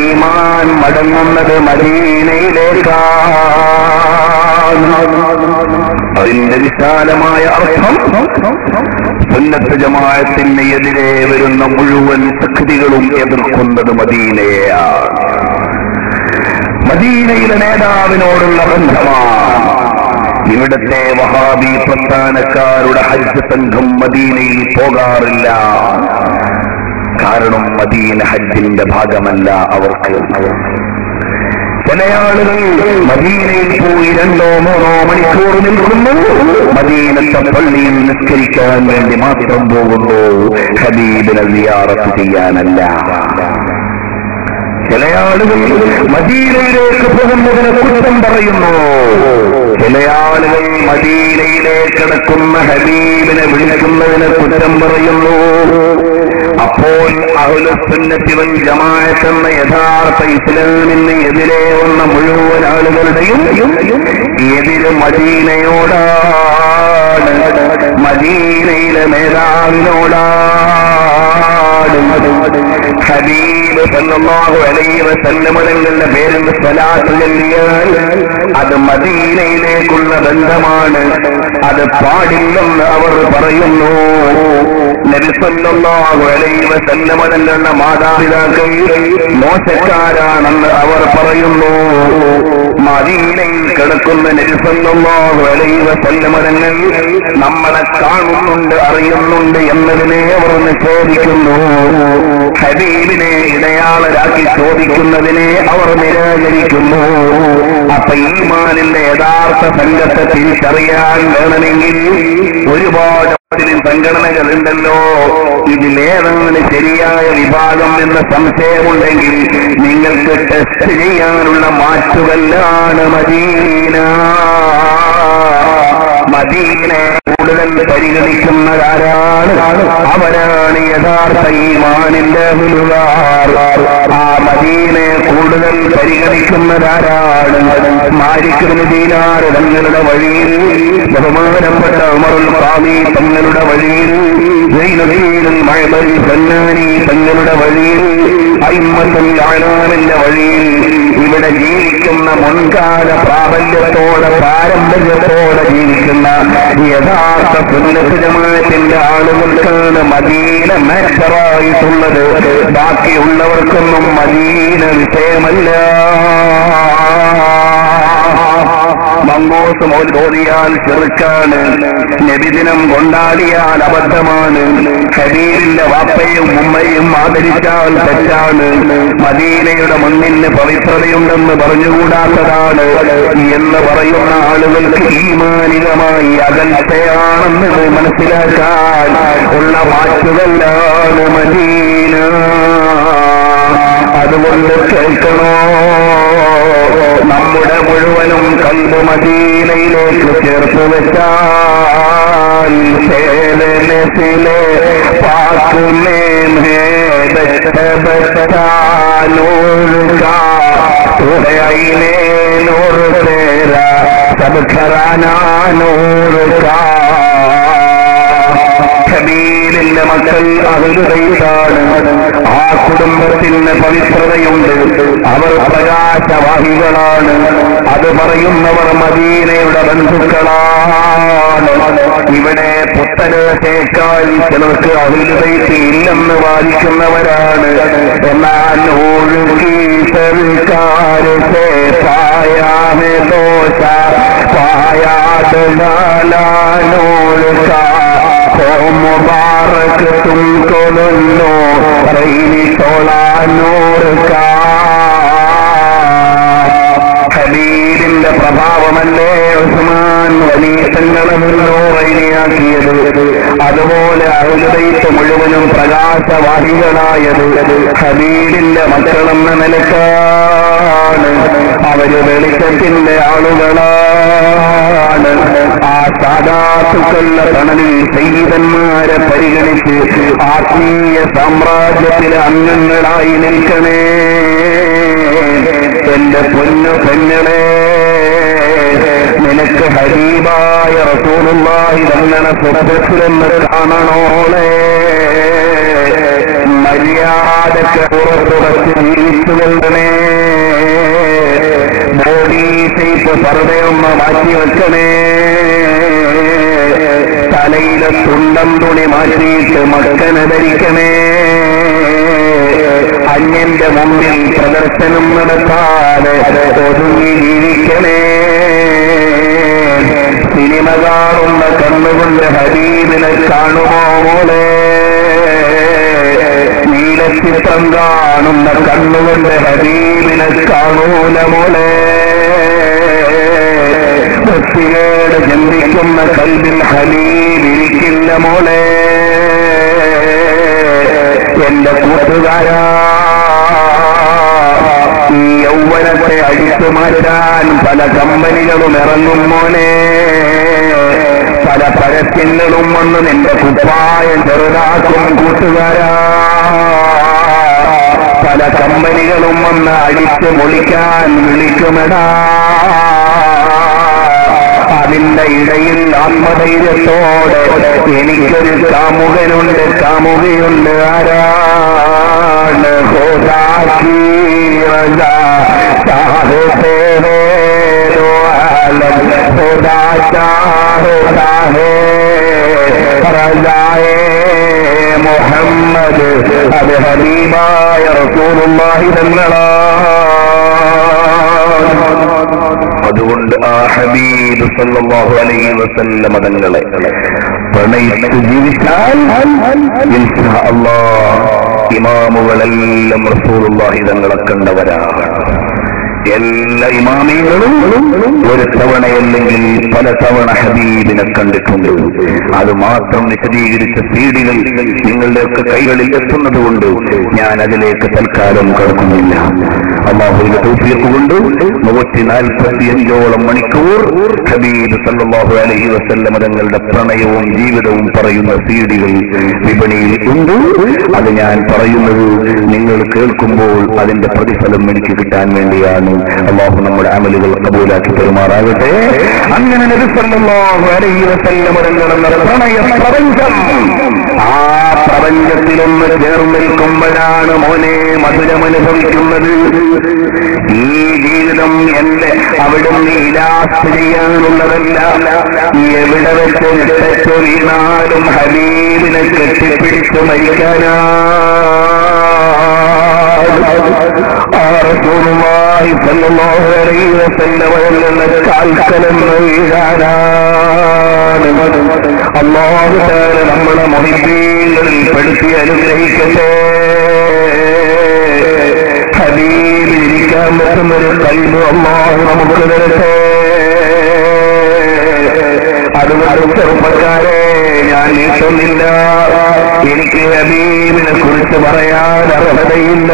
ഈമാൻ മടങ്ങുന്നത് മദീനയിലേക്കാണ്. അതിന്റെ വിശാലമായ അർത്ഥം സുന്നത്ത് ജമാഅത്തിന് എതിരെ വരുന്ന മുഴുവൻ ശക്തികളും എതിർക്കുന്നത് മദീനയെയാണ്. മദീനയിലെ നേതാവിനോടുള്ള ബന്ധമാണ്. ഇവിടുത്തെ വഹാബി പ്രസ്ഥാനക്കാരുടെ ഹജ്ജ് സംഘം മദീനയിൽ പോകാറില്ല. കാരണം മദീന ഹജ്ജിന്റെ ഭാഗമല്ല അവർക്ക്. ചില ആളുകൾ മദീനയിൽ പോയി 2-3 മണിക്കൂർ നിൽക്കുന്നു. മദീനത്തെ പള്ളിയിൽ നിസ്കരിക്കാൻ വേണ്ടി മാത്രം പോകുന്നു, ഹബീബിനെ സിയാറത്ത് ചെയ്യാനല്ല. ചില ആളുകൾ മദീനയിലേക്ക് പോകുന്നതിനെ കുറ്റം പറയുന്നു. ചില ആളുകൾ മദീനയിലേക്ക് കിടക്കുന്ന ഹബീബിനെ വിളിക്കുന്നതിനെ കുറ്റം പറയുന്നു. അപ്പോൾ അഹ്ലുസുന്നത്തി വൽ ജമാഅത്ത് എന്ന യഥാർത്ഥ ഇസ്ലാമിന് എതിരെ വന്ന മുഴുവൻ ആളുകളുടെയും എതിര് മദീനയോടാണ്, മദീനയിലെ നേതാവിനോടാണ്. ഹബീബ് സല്ലല്ലാഹു അലൈഹി വസല്ലം തങ്ങളുടെ പേരിൽ സ്വലാത്ത് ചൊല്ലിയാൽ അത് മദീനയിലേക്കുള്ള ബന്ധമാണ്. അത് പാടില്ലെന്ന് അവർ പറയുന്നു. നബി സല്ലല്ലാഹു അലൈഹി വസല്ലം തങ്ങളുടെ മാതാപിതാക്കൾ മോശക്കാരാണെന്ന് അവർ പറയുന്നു. മദീനയിൽ കിടക്കുന്ന നബി സല്ലല്ലാഹു അലൈഹി വസല്ലം തങ്ങൾ നമ്മളെ കാണുന്നുണ്ട്, അറിയുന്നുണ്ട് എന്നതിനെ അവർ നിഷേധിക്കുന്നു. ഹബീബിനെ ഇടയാളരാക്കി ചോദിക്കുന്നതിനെ അവർ നിരാകരിക്കുന്നു. അപ്പൊ ഈമാനിന്റെ യഥാർത്ഥ സംഘത്തെ തിരിച്ചറിയാൻ വേണമെങ്കിൽ ഒരുപാട് സംഘടനകളുണ്ടല്ലോ. ഇതിലേതാണ് ശരിയായ വിഭാഗം എന്ന സംശയമുണ്ടെങ്കിൽ നിങ്ങൾക്ക് ടെസ്റ്റ് ചെയ്യാനുള്ള മാറ്റുകല്ലാണ് മദീന. മദീനെ കൂടുതൽ പരിഗണിക്കുന്നവരാണ്, അവരാണ് യഥാർത്ഥ ഈമാനിന്റെ അഹ്ലുകാർ. ആ മദീനെ കൂടുതൽ പരിഗണിക്കുന്നവരാണ്. മാലിക് ഇബ്നു ദീനാർ തങ്ങളുടെ വഴിയിൽ, ബഹുമാനപ്പെട്ട ഉമറുൽ ഖാദി തങ്ങളുടെ വഴിയിൽ, സൈനുദ്ദീൻ മഅ്ബരി സന്നാനി തങ്ങളുടെ വഴിയിൽ, അയിമ്മത്തുൽ അഅ്ലാമിന്റെ വഴിയിൽ ഇവിടെ ജീവിക്കുന്ന മുൻകാല പ്രാബല്യത്തോടെ പാരമ്പര്യത്തോടെ ജീവിക്കുന്ന യഥാർത്ഥ സുന്നത്ത് ജമാഅത്തിന്റെ ആളുകൾക്കാണ് മദീന മാറ്ററായിട്ടുള്ളത്. ബാക്കിയുള്ളവർക്കൊന്നും മദീന വിഷയമല്ല. മങ്ങോസ് ഓതിയാൽ ചെറുക്കാണ്, നബിദിനം കൊണ്ടാടിയാൽ അബദ്ധമാണ്, ഹബീബിന്റെ വാപ്പയും ഉമ്മയും ആദരിച്ചാൽ തെറ്റാണ്, മദീനയുടെ മണ്ണിന് പവിത്രതയുണ്ടെന്ന് പറഞ്ഞുകൂടാത്തതാണ് എന്ന് പറയുന്ന ആളുകൾക്ക് ഈമാനികമായി അകൽച്ചയാണെന്ന് മനസ്സിലാക്കാൻ ഉള്ള വാക്കുകളാണ് മദീന. അതുകൊണ്ട് കേൾക്കണോ, നമ്മുടെ മുഴുവനും കൽബ് മദീനയിലേക്ക് ചേർത്ത് വെച്ചാൽ ശേലനസിലെ പാക്കുമേ നൂറുകായിനെ നൂറ് പേര സബ് ഖറാനാ നൂറുകാ. ഹബീബിന്റെ മക്കൾ അഹ്ലുബൈത്താണ്. ആ കുടുംബത്തിന് പവിത്രതയുണ്ട്, അവർ പ്രകാശവാഹികളാണ്. അത് പറയുന്നവർ മദീനയുടെ ബന്ധുക്കളാണ്. ഇവിടെ പുത്തനേക്കാൾ ചിലർക്ക് അഹ്ലുബൈത്ത് ഇല്ലെന്ന് വാദിക്കുന്നവരാണ്. എന്നാൽ ഒഴുകി സർക്കാർ പായാമേ ദോഷ പായാട് നാലാനോഴുക मुबारक तुमको लो रईनी तोला नूर का. ഹബീബിന്റെ പ്രഭാവമല്ലേ ഉസ്മാൻ വലിയ തങ്ങളെന്നോറയിനിയാക്കിയത്. അതുപോലെ അഹ്ലുബൈത്ത് മുഴുവനും പ്രകാശവാഹികളായത് ഹബീബിന്റെ മക്കളെന്ന നിലക്കാണ്. അവര് വെളിച്ചത്തിന്റെ ആളുകളാണ്. ആ സാദാത്തുക്കളുടെ തണലിൽ സയ്യിദന്മാരെ പരിഗണിച്ച് ആത്മീയ സാമ്രാജ്യത്തിലെ അംഗങ്ങളായി നിൽക്കണേ. എന്റെ പൊന്നു പെങ്ങളെ, നിനക്ക് ഹബീബായ റസൂലുള്ളാഹി തങ്ങളെ സ്വപ്നത്തിലെന്ന് കാണണോളെ. മര്യാദക്ക് പുറത്തുറച്ച് ജീവിച്ചുകൊള്ളണേ. ബോഡി ഷേപ്പ് പർദ്ദയൊന്ന് മാറ്റി വെക്കണേ. തലയിലെ തുണ്ടം തുണി മാറ്റിയിട്ട് മക്കനെ ധരിക്കണേ. അന്യന്റെ മുമ്പിൽ പ്രദർശനം നടത്താതെ ഒതുങ്ങി ജീവിക്കണേ. സിനിമ കാണുന്ന കണ്ണുകൊണ്ട് ഹബീബിനെ കാണുമോ മോളെ? നീലച്ചിത്രം കാണുന്ന കണ്ണുകൊണ്ട് ഹബീബിനെ കാണൂല മോളെ. വൃത്തികേട് ചിന്തിക്കുന്ന കൽബിൽ ഹബീബിരിക്കില്ല മോളെ. എന്റെ കൂട്ടുകാരാ, ഈ യൗവനത്തെ അടിച്ചു മാറ്റാൻ പല കമ്പനികളും ഇറങ്ങും മോനെ. പല പരസ്യങ്ങളും വന്ന് നിന്റെ കുപ്പായം ചെറുതാക്കും കൂട്ടുകാരാ. പല കമ്പനികളും വന്ന് അടിച്ചു പൊളിക്കാൻ വിളിക്കുമെടാ. അതിന്റെ ഇടയിൽ ആത്മധൈര്യത്തോടെ എനിക്കൊരു കാമുകനുണ്ട്, കാമുകയുണ്ട്. ആരാണ്? ഹോദാക്കി റജാ ചാഹത്തെ ഹേ ദോ ആലം ഹോദാ ചാഹതാ ഹേ റജായേ മുഹമ്മദ്. അത് ഹബീബായ റസൂലുള്ളാഹി തങ്ങളാണ്. അതുകൊണ്ട് ആ ഹബീബ് സല്ലല്ലാഹു അലൈഹി വസല്ലം തങ്ങളെ പ്രണയിച്ച് ജീവിച്ചാൽ ഇൻഷാ അല്ലാഹ് ഇമാമുകളെല്ലാം റസൂലുള്ളാഹി തങ്ങളെ കണ്ടവരാണ്. എല്ലാ ഇമാമികളും ഒരു തവണയല്ലെങ്കിൽ പല തവണ ഹബീബിനെ കണ്ടിട്ടുണ്ട്. അത് മാത്രം വിശദീകരിച്ച സീഡികൾ നിങ്ങളുടെയൊക്കെ കൈകളിൽ എത്തുന്നത് കൊണ്ട് ഞാൻ അതിലേക്ക് തൽക്കാലം കടക്കുന്നില്ല. അല്ലാഹുവിന്റെ തൗഫീഖ് കൊണ്ട് 145ഓളം മണിക്കൂർ ഹബീബ് സല്ലല്ലാഹു അലൈഹി വസല്ലം തങ്ങളുടെ പ്രണയവും ജീവിതവും പറയുന്ന സീഡികൾ വിപണിയിൽ ഉണ്ട്. അത് ഞാൻ പറയുന്നത് നിങ്ങൾ കേൾക്കുമ്പോൾ അതിന്റെ പ്രതിഫലം എനിക്ക് കിട്ടാൻ വേണ്ടിയാണ്. അല്ലാഹു നമ്മുടെ അമലുകൾ കബൂലാക്കി പെരുമാറാകട്ടെ. അങ്ങനെ നബി സല്ലല്ലാഹു അലൈഹി വസല്ലം തങ്ങളുടെ പ്രണയ പ്രപഞ്ചം, ആ പ്രപഞ്ചത്തിലൊന്ന് ചേർന്ന് നിൽക്കുമ്പോഴാണ് മോനെ മധുരം അനുഭവിക്കുന്നത്. ഈ ജീവിത ഒരിക്കലും എന്റെ അവിടുന്ന് ഇലാസ് ചെയ്യാനുള്ളതല്ല. എവിടെ വെച്ച് ഇട്ടു വീണാലും ഹബീബിനെ കെട്ടിപ്പിടിച്ചു മരിക്കാനാ റസൂലുള്ളാഹി സ്വല്ലല്ലാഹു അലൈഹി വസല്ലം അവരുടെ കാൽക്കലെന്ന് വീഴാനാണ്. അല്ലാഹു തആല നമ്മളെ മുഹിബ്ബീങ്ങളിൽ പെടുത്തി അനുഗ്രഹിക്കട്ടെ. ഹബീബിൽ ഇരിക്കാൻ പറ്റുന്നൊരു ഖൽബ് അല്ലാഹു നമുക്ക് തരട്ടെ. അതുകൊണ്ട് ചെറുപ്പക്കാരെ, ഞാൻ നീട്ടുന്നില്ല. എനിക്ക് ഹബീബിനെ കുറിച്ച് പറയാൻ അർഹതയില്ല,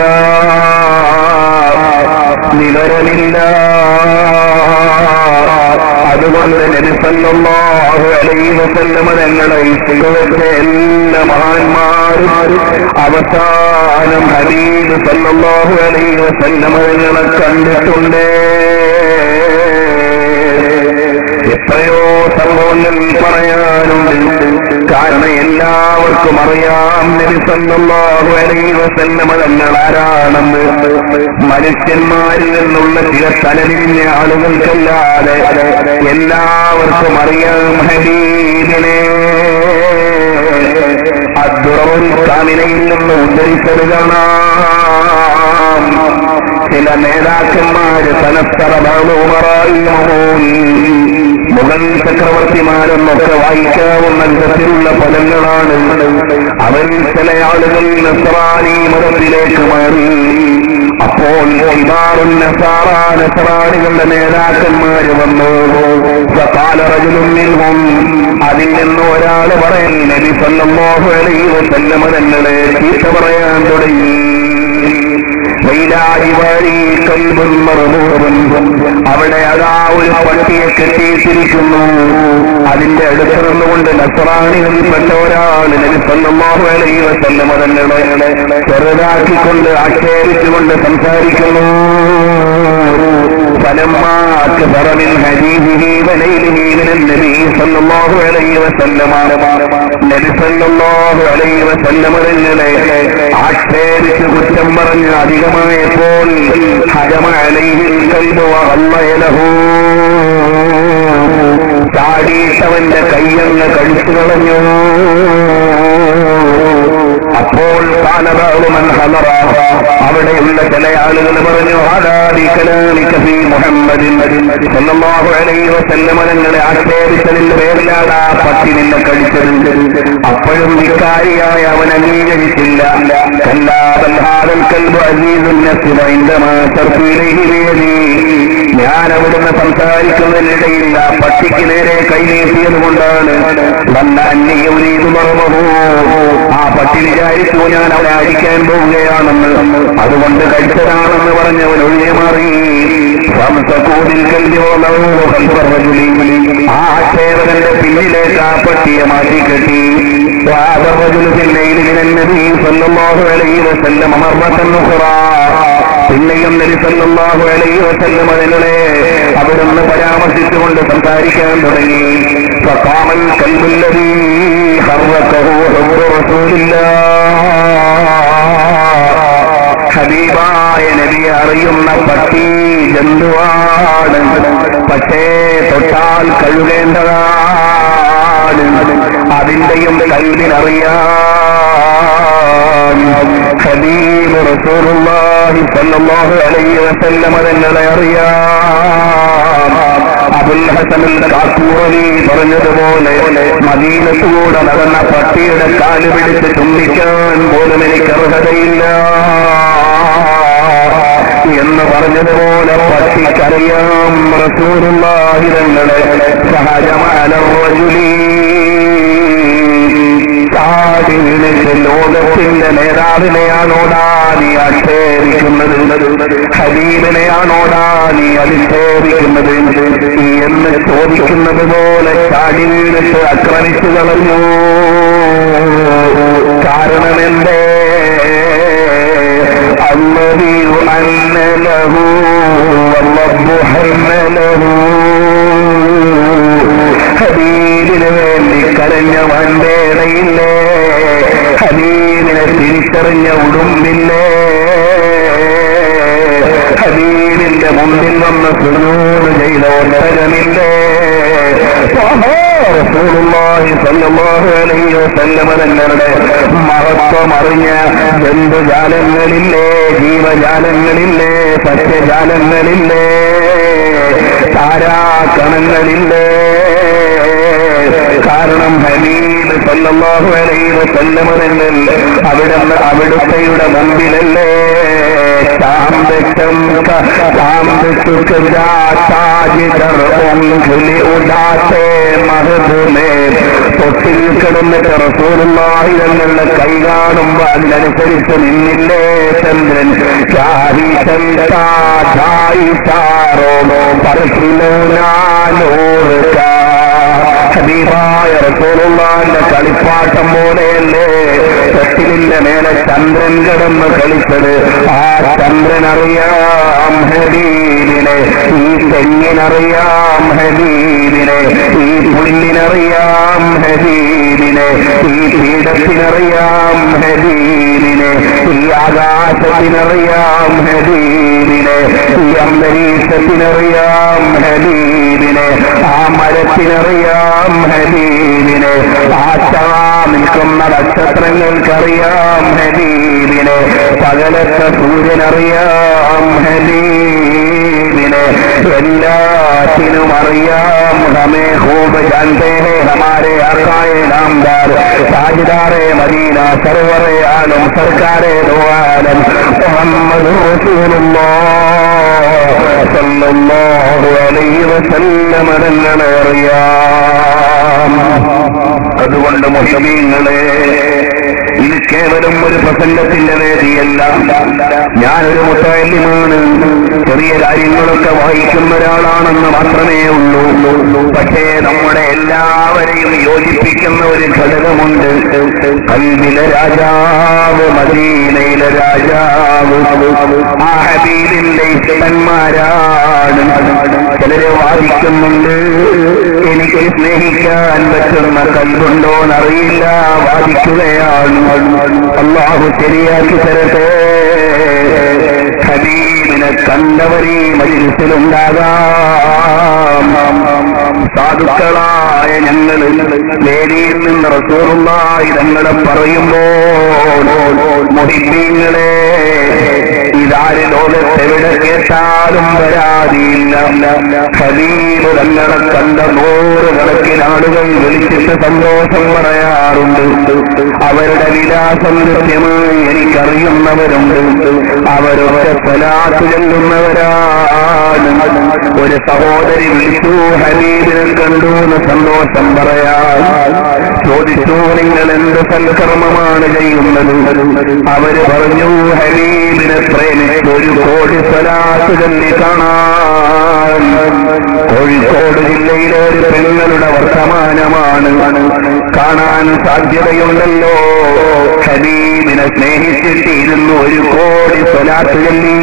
വിവരമില്ല. അതുകൊണ്ട് നബി സല്ലല്ലാഹു അലൈഹി വസല്ലം തങ്ങളെ ഇഷ്ടപ്പെട്ട എല്ലാ മഹാന്മാരും അവസാനം ഹബീബ് സല്ലല്ലാഹു അലൈഹി വസല്ലം തങ്ങളെ കണ്ടിട്ടുണ്ട്. എത്രയോ സംഭവങ്ങൾ പറയാനുണ്ട്. കാരണം എല്ലാവർക്കും അറിയാം നബി സല്ലല്ലാഹു അലൈഹി വസല്ലം തങ്ങൾ ആരാണെന്ന്. മനുഷ്യന്മാരിൽ നിന്നുള്ള ചില തലതിരിഞ്ഞ ആളുകൾക്കല്ലാതെ എല്ലാവർക്കും അറിയാം ഹബീബിനെ. അദ്ദുറഉൽ കാമിലയിൽ നിന്ന് ഉദ്ധരിച്ചത് കാണാം. ചില നേതാക്കന്മാര് മുഗൾ ചക്രവർത്തിമാരെന്നൊക്കെ വായിക്കാവുന്ന വിധത്തിലുള്ള ഫലങ്ങളാണ്. അവർ ചില ആളുകൾ നസ്രാനി മതത്തിലേക്ക് മാറി. അപ്പോൾ നസ്രാണികളുടെ നേതാക്കന്മാര് വന്നു. അതിൽ നിന്ന് ഒരാൾ പറയൽ നബി സല്ലല്ലാഹു അലൈഹി വസല്ലം തങ്ങളെ ചീത്ത പറയാൻ തുടങ്ങി. അവിടെ അതാ ഒരു പട്ടിയെ കെട്ടിയിട്ടിരിക്കുന്നു. അതിന്റെ അടുത്ത് നിന്നുകൊണ്ട് നസ്രാണികളിൽപ്പെട്ട ഒരാൾ നബി സല്ലല്ലാഹു അലൈഹി വസല്ലം തങ്ങളെ ചെറുതാക്കിക്കൊണ്ട് ആക്ഷേപിച്ചുകൊണ്ട് സംസാരിക്കുന്നു. فلما أكثر من حديثه وليله من النبي صلى الله عليه وسلم നബി സല്ലല്ലാഹു അലൈഹി വസല്ലം തങ്ങളെ ആക്ഷേപിച്ച് കുറ്റം പറഞ്ഞ് അധികമായപ്പോൾ ഹജമ അലൈഹിൽ ഖൽബു വഅല്ലഹു, ചാടിയിട്ടവന്റെ കയ്യങ്ങ് കഴിച്ചു കളഞ്ഞു. അപ്പോൾ അവിടെയുള്ള ചില ആളുകൾ പറഞ്ഞു, സല്ലല്ലാഹു അലൈഹി വസല്ലം തങ്ങളെ ആക്ഷേപിച്ചതിന്റെ പേരിലാണ് ആ പട്ടി നിന്നെ കടിച്ചത്. അപ്പോഴും വികാരിയായ അവൻ അംഗീകരിച്ചില്ല. ഞാൻ അവിടുന്ന് സംസാരിക്കുന്നതിനിടയിൽ ആ പട്ടിക്ക് നേരെ കൈനീട്ടിയത് കൊണ്ടാണ് ആ പട്ടി വിചാരിച്ചു ഞാൻ അവനെ അടിക്കാൻ പോവുകയാണെന്ന്. അതുകൊണ്ട് കഴിച്ചതാണെന്ന് പറഞ്ഞവൻ ഒഴിഞ്ഞു മാറി. ആ ആക്ഷേപകന്റെ പിന്നിലേക്ക് ആ പട്ടിയെ മാറ്റിക്കെട്ടി. പിന്നെയും നബി സല്ലല്ലാഹു അലൈഹി വസല്ലം തങ്ങളെ അവിടുന്ന് പരാമർശിച്ചുകൊണ്ട് സംസാരിക്കാൻ തുടങ്ങി. ഫഖാമൽ കൽബുല്ലദീ ഹർറകഹു ഹുബ്ബു റസൂലില്ലാഹ്. ഹബീബായ നബി അറിയുന്ന പട്ടി ജന്തുവാണ്, പക്ഷേ തൊട്ടാൽ കഴുകേണ്ടതാണ്. അതിന്റെയും കൽബിനറിയാം. ഹബീബ് റസൂലുള്ളാഹി സ്വല്ലല്ലാഹു അലൈഹി വസല്ലം തങ്ങളെ അറിയാം. അബുൽ ഹസനുൽ കാക്കൂറനി പറഞ്ഞതുപോലെ മദീനത്തൂടെ നടന്ന പട്ടിയുടെ കാല് പിടിച്ച് ചുംബിക്കാൻ പോലും എനിക്ക് അർഹതയില്ല എന്ന് പറഞ്ഞതുപോലെ പട്ടിക്കറിയാം റസൂലുള്ളാഹി തങ്ങളെ. സഹജമഅലി ചാടി വീണിട്ട് ലോകത്തിന്റെ നേതാവിനെയാണോടാ നീ ആക്ഷേപിക്കുന്നത്? ഹബീബിനെയാണോടാ നീ അധിക്ഷേപിക്കുന്നത് എന്ന് ചോദിക്കുന്നത് പോലെ ചാടി വീണിട്ട് ആക്രമിച്ചു കളഞ്ഞു. കാരണമെന്തേ? അല്ലാഹു അന്നലഹു വല്ലഹു ഹമ്മലഹു. ഹബീബിന് വേണ്ടി കരഞ്ഞ വൻപേടയില്ലേ? ഹബീബിനെ തിരിച്ചറിഞ്ഞ ഉടുമ്പില്ലേ? ഹബീബിന്റെ മുമ്പിൽ വന്ന് സുജൂദ് ചെയ്ത ഒട്ടകമില്ലേ റസൂലുള്ളാഹി സ്വല്ലല്ലാഹു അലൈഹി വസല്ലം തങ്ങളുടെ മഹത്വം അറിഞ്ഞ ജന്തുജാലങ്ങളില്ലേ, ജീവജാലങ്ങളില്ലേ, സസ്യജാലങ്ങളില്ലേ, താരാകണങ്ങളില്ലേ. കാരണം ഹബീബ് സല്ലല്ലാഹു അലൈഹി വസല്ലം തങ്ങൾ അവിടുത്തെയുടെ മുമ്പിലല്ലേ തൊട്ടിൽ കിടന്നിട്ട് റസൂലുള്ളാഹി തങ്ങളുടെ കൈ കാണുമ്പോ അതിനനുസരിച്ച് നിന്നില്ലേ ചന്ദ്രൻ ഹബീബായ റസൂലുള്ളാഹിന്റെ കളിപ്പാട്ടം പോലെയല്ലേ തൊട്ടിലിന്റെ മേലെ ചന്ദ്രൻ കിടന്ന് കളിച്ചത്. ആ ചന്ദ്രൻ അറിയാം ഹബീബിനെ, ഈ തെങ്ങിനറിയാം ഹബീബിനെ, ഈ പുല്ലിനറിയാം ഹബീബിനെ, ഈ പീഠത്തിനറിയാം ഹബീബിനെ, ഈ ആകാശത്തിനറിയാം ഹബീബിനെ, ഈ അന്തരീക്ഷത്തിനറിയാം ഹബീബിനെ, ആ മരത്തിനറിയാം ഹബീബിനെ, ആ നിൽക്കുന്ന നക്ഷത്രങ്ങൾക്കറിയാം ഹബീബിനെ, പകലത്തെ സൂര്യനറിയാം ഹബീബിനെ, എല്ലാത്തിനും അറിയാം. ഹമേ ഖൂബ് ജാൻതേ ഹേ ഹമാരെ ആഖായെ നാമദാർ താജ്ദാറെ മദീന സർവറെ ആലം സർക്കാരെ ദോ ആലം മുഹമ്മദ് റസൂലുള്ളാഹ് സല്ലല്ലാഹു അലൈഹി വസല്ലം തങ്ങളെ അറിയാം. അതുകൊണ്ട് മുഹ്മിനീങ്ങളെ, ഇത് കേവലം ഒരു പ്രസംഗത്തിന്റെ വേദിയല്ല. ഞാനൊരു മുത്തഅല്ലിമാണ്, ചെറിയ കാര്യങ്ങളൊക്കെ വായിക്കുന്ന ഒരാളാണെന്ന് മാത്രമേ ഉള്ളൂ. പക്ഷേ നമ്മുടെ എല്ലാവരെയും യോജിപ്പിക്കുന്ന ഒരു ഘടകമുണ്ട്. ഖൽബിലെ രാജാവ്, മദീനയിലെ രാജാവ്, ആ ഹബീബിന്റെ ഇഷ്ടന്മാരാണ്. ചിലര് വാദിക്കുന്നുണ്ട്, എനിക്ക് സ്നേഹിക്കാൻ പറ്റുന്ന കൽബുണ്ടോന്നറിയില്ല, വാദിക്കുകയാണ്. അല്ലാഹു ശരിയാക്കി തരട്ടെ. ഹബീബിനെ കണ്ടവരീ മജ്‌ലിസിലുണ്ടാകാം. സാധുക്കളായ ഞങ്ങള് വേദിയിൽ നിന്ന് റസൂലുള്ളാഹി തങ്ങളെ പറയുമ്പോൾ മുഹിബ്ബീങ്ങളെ, ഇതാര് ലോകത്തെവിടെ കേട്ടാലും പരാതിയില്ല. ഹബീബ് തങ്ങളെ കണ്ട 100 കണക്കിന് ആളുകൾ വിളിച്ചിട്ട് സന്തോഷം പറയാറുണ്ട്. അവരുടെ വിലാസം കൃത്യമായി എനിക്കറിയുന്നവരുണ്ട്. അവരൊക്കെ സ്വലാത്ത് ചെല്ലുന്നവരാണ്. ഒരു സഹോദരി വിളിച്ചു, ഹബീബിനെ കണ്ടു എന്ന് സന്തോഷം പറയാൻ. ചോദിച്ചു, നിങ്ങൾ എന്ത് സൽക്കർമ്മമാണ് ചെയ്യുന്നത്? അവര് പറഞ്ഞു, ഹബീബിനെ പ്രേമിച്ച് 1 കോടി സ്വലാത്ത് ചൊല്ലി കാണാൻ. കോഴിക്കോട് ജില്ലയിലെ ഒരു പെണ്ണുങ്ങളുടെ വർത്തമാനമാണ്. കാണാൻ സാധ്യതയുണ്ടല്ലോ. ഹബീബിനെ സ്നേഹിച്ചിട്ട് 1 കോടി സ്വലാത്ത് ചൊല്ലി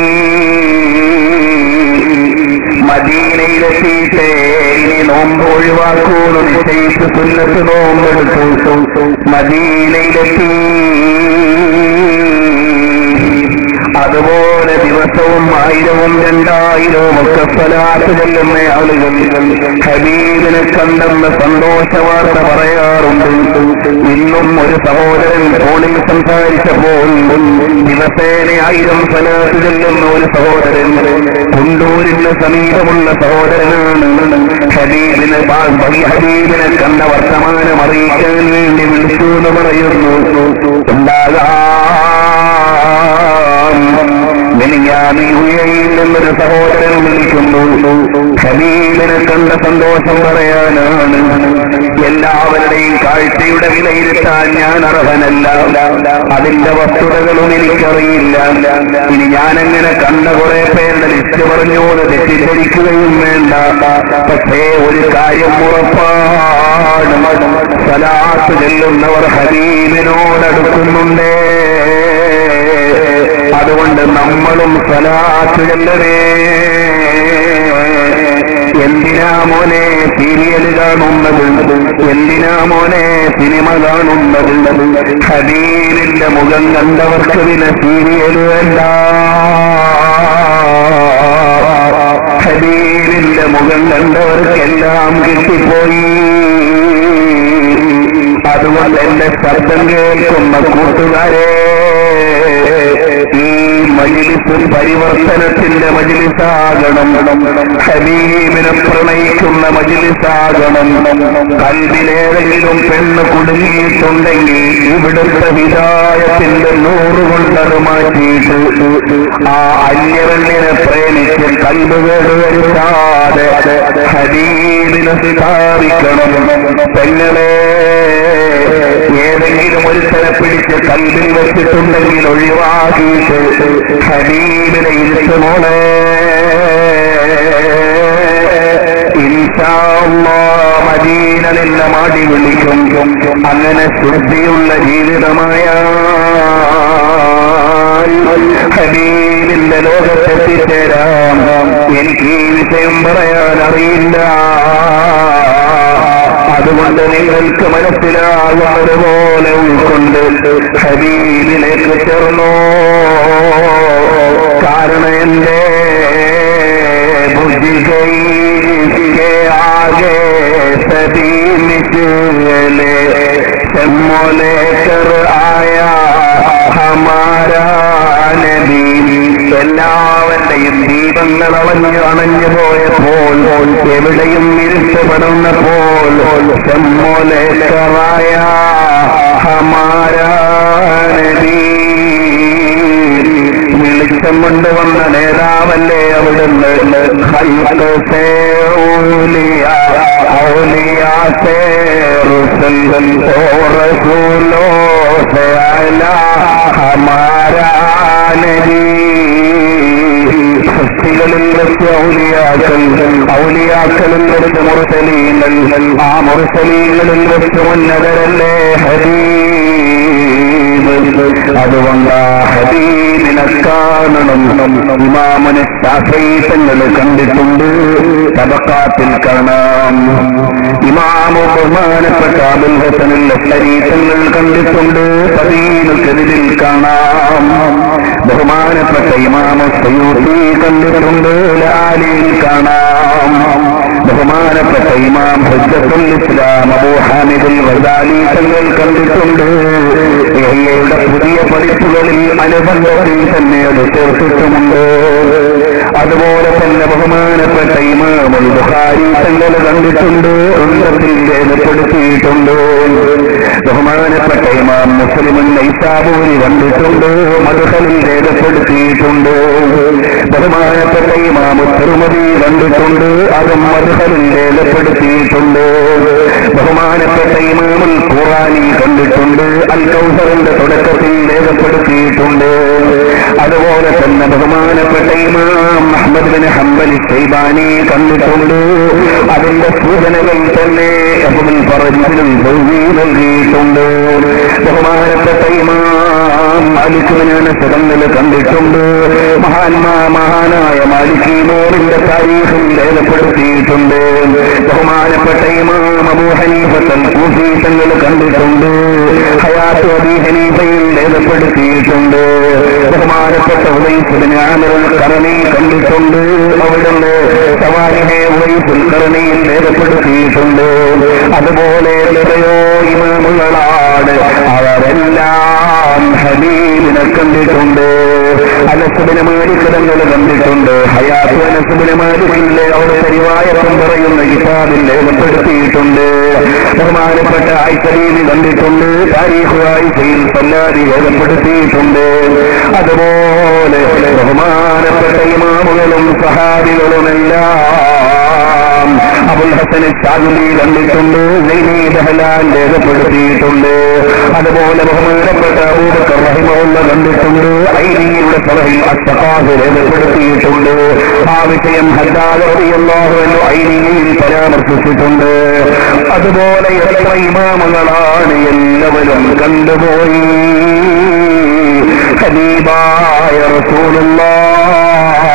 മദീനയിലെത്തിയിട്ട് ഇനി നോമ്പ് ഒഴിവാക്കൂന്ന് നിശ്ചയിച്ച് സുന്നത്ത് നോമ്പെടുത്തു. മദീനയിലെത്തി. അതുപോലെ ദിവസവും 1000ഉം 2000ഉം ഒക്കെ സ്വലാത്ത് ചെല്ലുന്ന ആളുകൾ ഹബീബിനെ കണ്ടെന്ന് സന്തോഷ വാർത്ത പറയാറുണ്ട്. ഇന്നും ഒരു സഹോദരൻ ഫോണിൽ സംസാരിച്ചപ്പോൾ ദിവസേന 1000 സ്വലാത്ത് ചെല്ലുന്ന ഒരു സഹോദരൻ, കുണ്ടൂരിന് സമീപമുള്ള സഹോദരനാണ്. ഹബീബിനെ കണ്ട വർത്തമാനം അറിയിക്കാൻ വേണ്ടി വിളിച്ചു എന്ന് പറയുന്നു. എന്നൊരു സഹോദരൻ വിളിക്കുന്നു. ഹബീബിനെ കണ്ട സന്തോഷം പറയാനാണ്. എല്ലാവരുടെയും കാഴ്ചയുടെ വിലയിരുത്താൻ ഞാൻ അർഹനല്ല. അതിന്റെ വസ്തുതകളും എനിക്കറിയില്ല. ഇനി ഞാനെങ്ങനെ കണ്ട കുറെ പേരുടെ ലിസ്റ്റ് പറഞ്ഞു തെറ്റിദ്ധരിക്കുകയും വേണ്ട. പക്ഷേ ഒരു കാര്യം ഉറപ്പാണ്, സ്വലാത്ത് ചെല്ലുന്നവർ ഹബീബിനോടടുക്കുന്നുണ്ടേ. അതുകൊണ്ട് നമ്മളും സ്വലാത്ത് ചൊല്ലണേ. എന്തിനാ മോനെ സീരിയൽ കാണുന്നത്? എന്തിനാ മോനെ സിനിമ കാണുന്നത്? ഹബീബിന്റെ മുഖം കണ്ടവർക്ക് പിന്നെ സീരിയൽ വേണ്ട. മുഖം കണ്ടവർക്കെല്ലാം കിട്ടിപ്പോയി. അതുകൊണ്ട് എന്റെ ശബ്ദം കേൾക്കുന്ന കൂട്ടുകാരെ, ഈ മജ്‌ലിസ് പരിവർത്തനത്തിന്റെ മജ്‌ലിസാകണം, ഹബീബിനെ പ്രണയിക്കുന്ന മജ്‌ലിസാകണം. കൽബിലേതെങ്കിലും പെണ്ണ് കുടുങ്ങിയിട്ടുണ്ടെങ്കിൽ ഇവിടുത്തെ ഹിദായത്തിന്റെ 100 കൊണ്ടത് മാറ്റിയിട്ട് ആ അന്യവെണ്ണിനെ പ്രേമിച്ച് കൽബ് കേടുവരുത്താതെ ഹബീബിനെ സ്ഥാപിക്കണം. പെങ്ങളെ, ഏതെങ്കിലും ഒരുത്തനെ പിടിച്ച് കൽബിൽ വെച്ചിട്ടുണ്ടെങ്കിൽ ഒഴിവാക്കിയിട്ട് ഹബീബിനെ ഇരുത്തുമോളെ. ഇൻഷാ അല്ലാഹ് മദീന നിന്നെ മാടി വിളിക്കും. അങ്ങനെ ശുദ്ധിയുള്ള ജീവിതമായ ഹബീബിന്റെ ലോകത്തെത്തിച്ചേരാം. എനിക്ക് ഈ വിഷയം പറയാൻ അറിയില്ല. അതുകൊണ്ട് നിങ്ങൾക്ക് മനസ്സിലാകുന്നത് പോലെ ഉൾക്കൊണ്ട് ഹബീബിലേക്ക് ചേർന്നോ. കാരണം എന്റെ ബുദ്ധികൈ ആകെ സബീ മിസ്ലെ മോലെ കർ ആയാ ഹമാരാ നബി. എല്ലാവരുടെയും ദീപങ്ങൾ അണഞ്ഞു പോയപ്പോൾ, എവിടെയും ഇരുട്ടപ്പെടുന്നപ്പോൾ മോലെ കർ ആയാ ഹമാരാ നബി. വെളിച്ചം കൊണ്ടുവന്ന നേതാവല്ലേ അവിടുന്ന്. ഔലിയാ സേ റുസുൽ റസൂലോ സേ അലാ ഹമാരാ നബി. സൃഷ്ടികളിൽ വെച്ച് ഔലിയാക്കളിൽ വെച്ച് മുർസലീങ്ങൾ, ആ മുർസലീങ്ങളിൽ വെച്ച് ഉന്നതരല്ലേ ഹബീബ്. അതുകൊണ്ട് ആ ഹബീബിനെ കാണണം. ഇമാമുനെ ശാഫഈ തങ്ങൾ കണ്ടിട്ടുണ്ട്, തബഖാത്തിൽ കാണാം. ഇമാമു ബഹുമാനപ്പെട്ട അബുൽ ഹസൻ അശ്അരി തങ്ങൾ കണ്ടിട്ടുണ്ട്, തദീനുൽ കാണാം. ബഹുമാനപ്പെട്ട ഇമാമു സയൂത്തി കണ്ടിട്ടുണ്ട്, ലാലിൽ കാണാം. ബഹുമാനപ്പെട്ട ഇമാം ഹുജ്ജത്തുൽ ഇസ്ലാം അബൂ ഹാമിദുൽ ഗസാലി തങ്ങൾ കണ്ടിട്ടുണ്ട്. യുടെ പുതിയ പതിപ്പുകളിൽ അനുബന്ധത്തിൽ തന്നെ അത് ചേർത്തിട്ടുമുണ്ട്. അതുപോലെ തന്നെ ബഹുമാനപ്പെട്ട ഇമാമുൽ ബുഖാരി തങ്ങൾ കണ്ടിട്ടുണ്ട്, ഉംറത്തിൽ രേഖപ്പെടുത്തിയിട്ടുണ്ട്. ബഹുമാനപ്പെട്ട ഇമാം മുസ്ലിമുൻ നൈസാബൂരി കണ്ടിട്ടുണ്ട്, മദ്ഖലിൽ രേഖപ്പെടുത്തിയിട്ടുണ്ട്. ബഹുമാനപ്പെട്ട ഇമാം തിർമിദി കണ്ടിട്ടുണ്ട്, അതും മദ്ഖലിൽ രേഖപ്പെടുത്തിയിട്ടുണ്ട്. ബഹുമാനപ്പെട്ട ഇമാമുൽ ഖുറാനി കണ്ടിട്ടുണ്ട്, അൽ കൗസറിന്റെ തുടക്കത്തിൽ രേഖപ്പെടുത്തിയിട്ടുണ്ട്. അതുപോലെ തന്നെ ബഹുമാനപ്പെട്ട ഇമാം അഹ്മദ് ബിൻ ഹംബൽ ശൈബാനി കണ്ടിട്ടുണ്ട്. അതിന്റെ സൂചനകൾ തന്നെ അബ്ദുൽ ഫറജിൽ നൽകിയിട്ടുണ്ട്. ബഹുമാനപ്പെട്ട ഇമാം മാലിക് ബിൻ അനസ് തങ്ങൾ കണ്ടിട്ടുണ്ട്. മഹാനായ മാലിക് ഇമാമിന്റെ താരീഖിൽ രേഖപ്പെടുത്തിയിട്ടുണ്ട്. ബഹുമാനപ്പെട്ട ഇമാം അബൂ ഹനീഫത്തുൽ കൂഫി തങ്ങൾ കണ്ടിട്ടുണ്ട്, ഹയാത്ത് അബീ ഹനീഫയിൽ രേഖപ്പെടുത്തിയിട്ടുണ്ട്. ബഹുമാനപ്പെട്ട ഉവൈസ് ബിൻ ആമിർ അൽ ഖറനി കണ്ടിട്ടുണ്ട്, അവിടുന്ന് സവാരിഹെ ഉവൈസുൽ ഖറനിയിൽ രേഖപ്പെടുത്തിയിട്ടുണ്ട്. അതുപോലെ എത്രയോ ഇമാമുകളാണ്, അവരെല്ലാം ഹബീബിനെ കണ്ടിട്ടുണ്ട്. അനസ് ബിൻ മാലിക് തങ്ങൾ കണ്ടിട്ടുണ്ട്, ഹയാത്ത് അനസ് ബിൻ മാലിക്കിന്റെ അവിടെ റിവായത്തും പറയുന്ന കിതാബിൽ രേഖപ്പെടുത്തിയിട്ടുണ്ട്. ബഹുമാനപ്പെട്ട ആയിഷ ബീവി കണ്ടിട്ടുണ്ട്, താരീഖ് ആയിഷയിൽ സല്ലാദി രേഖപ്പെടുത്തിയിട്ടുണ്ട്. അതുപോലെ ബഹുമാനപ്പെട്ട ഇമാമുകളും സഹാബികളുമെല്ലാം അബുൽ ഹസൻ ശാദുലി കണ്ടിട്ടുണ്ട്, സൈനി ദഹ്ലാൻ രേഖപ്പെടുത്തിയിട്ടുണ്ട്. അതുപോലെ ബഹുമാനപ്പെട്ട അബൂബക്കർ റഹിമഹുല്ലാഹ് കണ്ടിട്ടുണ്ട്, ഐനിയുടെ സറഹിൽ അസ്സഖാഫ് രേഖപ്പെടുത്തിയിട്ടുണ്ട്. ആ വിഷയം ഹദ്ദാദ് റളിയല്ലാഹു അൻഹു ഐനിയിൽ പരാമർശിച്ചിട്ടുണ്ട്. അതുപോലെ എത്ര ഇമാമുകളാണ്, എല്ലാവരും കണ്ടുപോയി ഹബീബായ റസൂലുള്ളാഹ്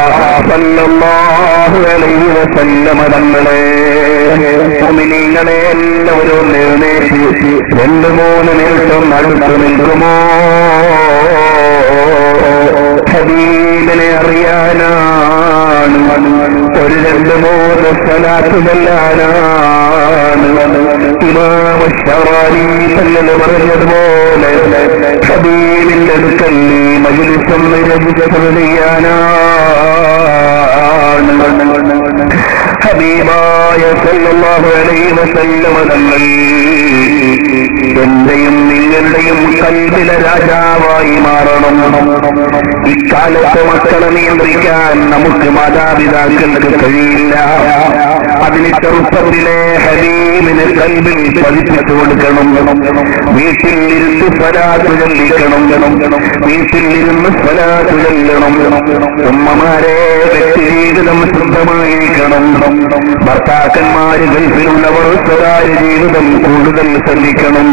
സല്ലല്ലാഹു അലൈഹി വസല്ലം തങ്ങളെ. മുഅ്മിനീങ്ങളെ എല്ലാവരും എഴുന്നേറ്റ് 2-3 നിമിഷം അടുത്ത് നിൽക്കുമോ? ഹബീബിനെ അറിയാനാണ്. ഒരു 2-3 സ്വലാത്ത് ചൊല്ലാനാണ്. ഇമാം ശറാനി തങ്ങൾ പറഞ്ഞതുപോലെ ഹബീബിന്റെ അടുക്കൽ മജ്‌ലിസും ചെയ്യാനാണ്. ഹബീബായ സല്ലല്ലാഹു അലൈഹി വസല്ലം തങ്ങൾ എന്റെയും നിങ്ങളുടെയും കൽബിലെ രാജാവായി മാറണം. ഇക്കാലത്ത് മക്കളെ നിയന്ത്രിക്കാൻ നമുക്ക് മാതാപിതാക്കൾക്ക് കഴിയില്ല. അതിന് ചെറുപ്പത്തിലെ ഹബീബിനെ കൽബിൽ പതിപ്പിച്ചു കൊടുക്കണം. വീട്ടിൽ ഇരുന്ന് സ്വലാത്ത് ചൊല്ലിക്കണം. വീട്ടിൽ ഇരുന്ന് സ്വലാത്ത് ചൊല്ലണം. ഉമ്മമാരെ വ്യക്തി ജീവിതം ശുദ്ധമായിരിക്കണം. ഭർത്താക്കന്മാര് ഗൾഫിലുള്ളവർ സ്വകാര്യ ജീവിതം കൂടുതൽ ശ്രദ്ധിക്കണം.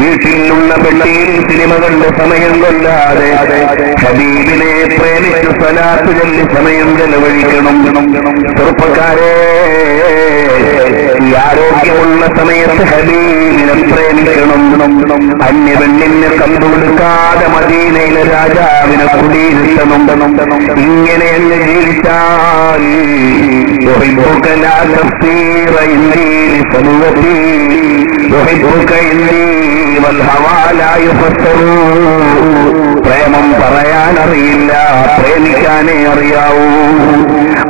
വീട്ടിലുള്ള പെട്ടിയിൽ സിനിമ കണ്ട സമയം കൊല്ലാതെ ഹബീബിനെ പ്രേമിച്ച് സ്വലാത്ത് ചൊല്ലി സമയം ചെലവഴിക്കണം. ചെറുപ്പക്കാരെ, ഈ ആരോഗ്യമുള്ള സമയത്ത് ഹബീബിനെ പ്രേമിക്കണം. അന്യപെണ്ണിനെ കണ്ടുകൊടുക്കാതെ മദീനയിലെ രാജാവിനെ കുടിയിരുത്തണം. ഇങ്ങനെ അങ്ങ് ജീവിച്ചാൽ يحبك لا تفسير إني لسنوتي يحبك إني والهوى لا يفسر. പ്രേമം പറയാനറിയില്ല, പ്രേമിക്കാനേ അറിയാവൂ.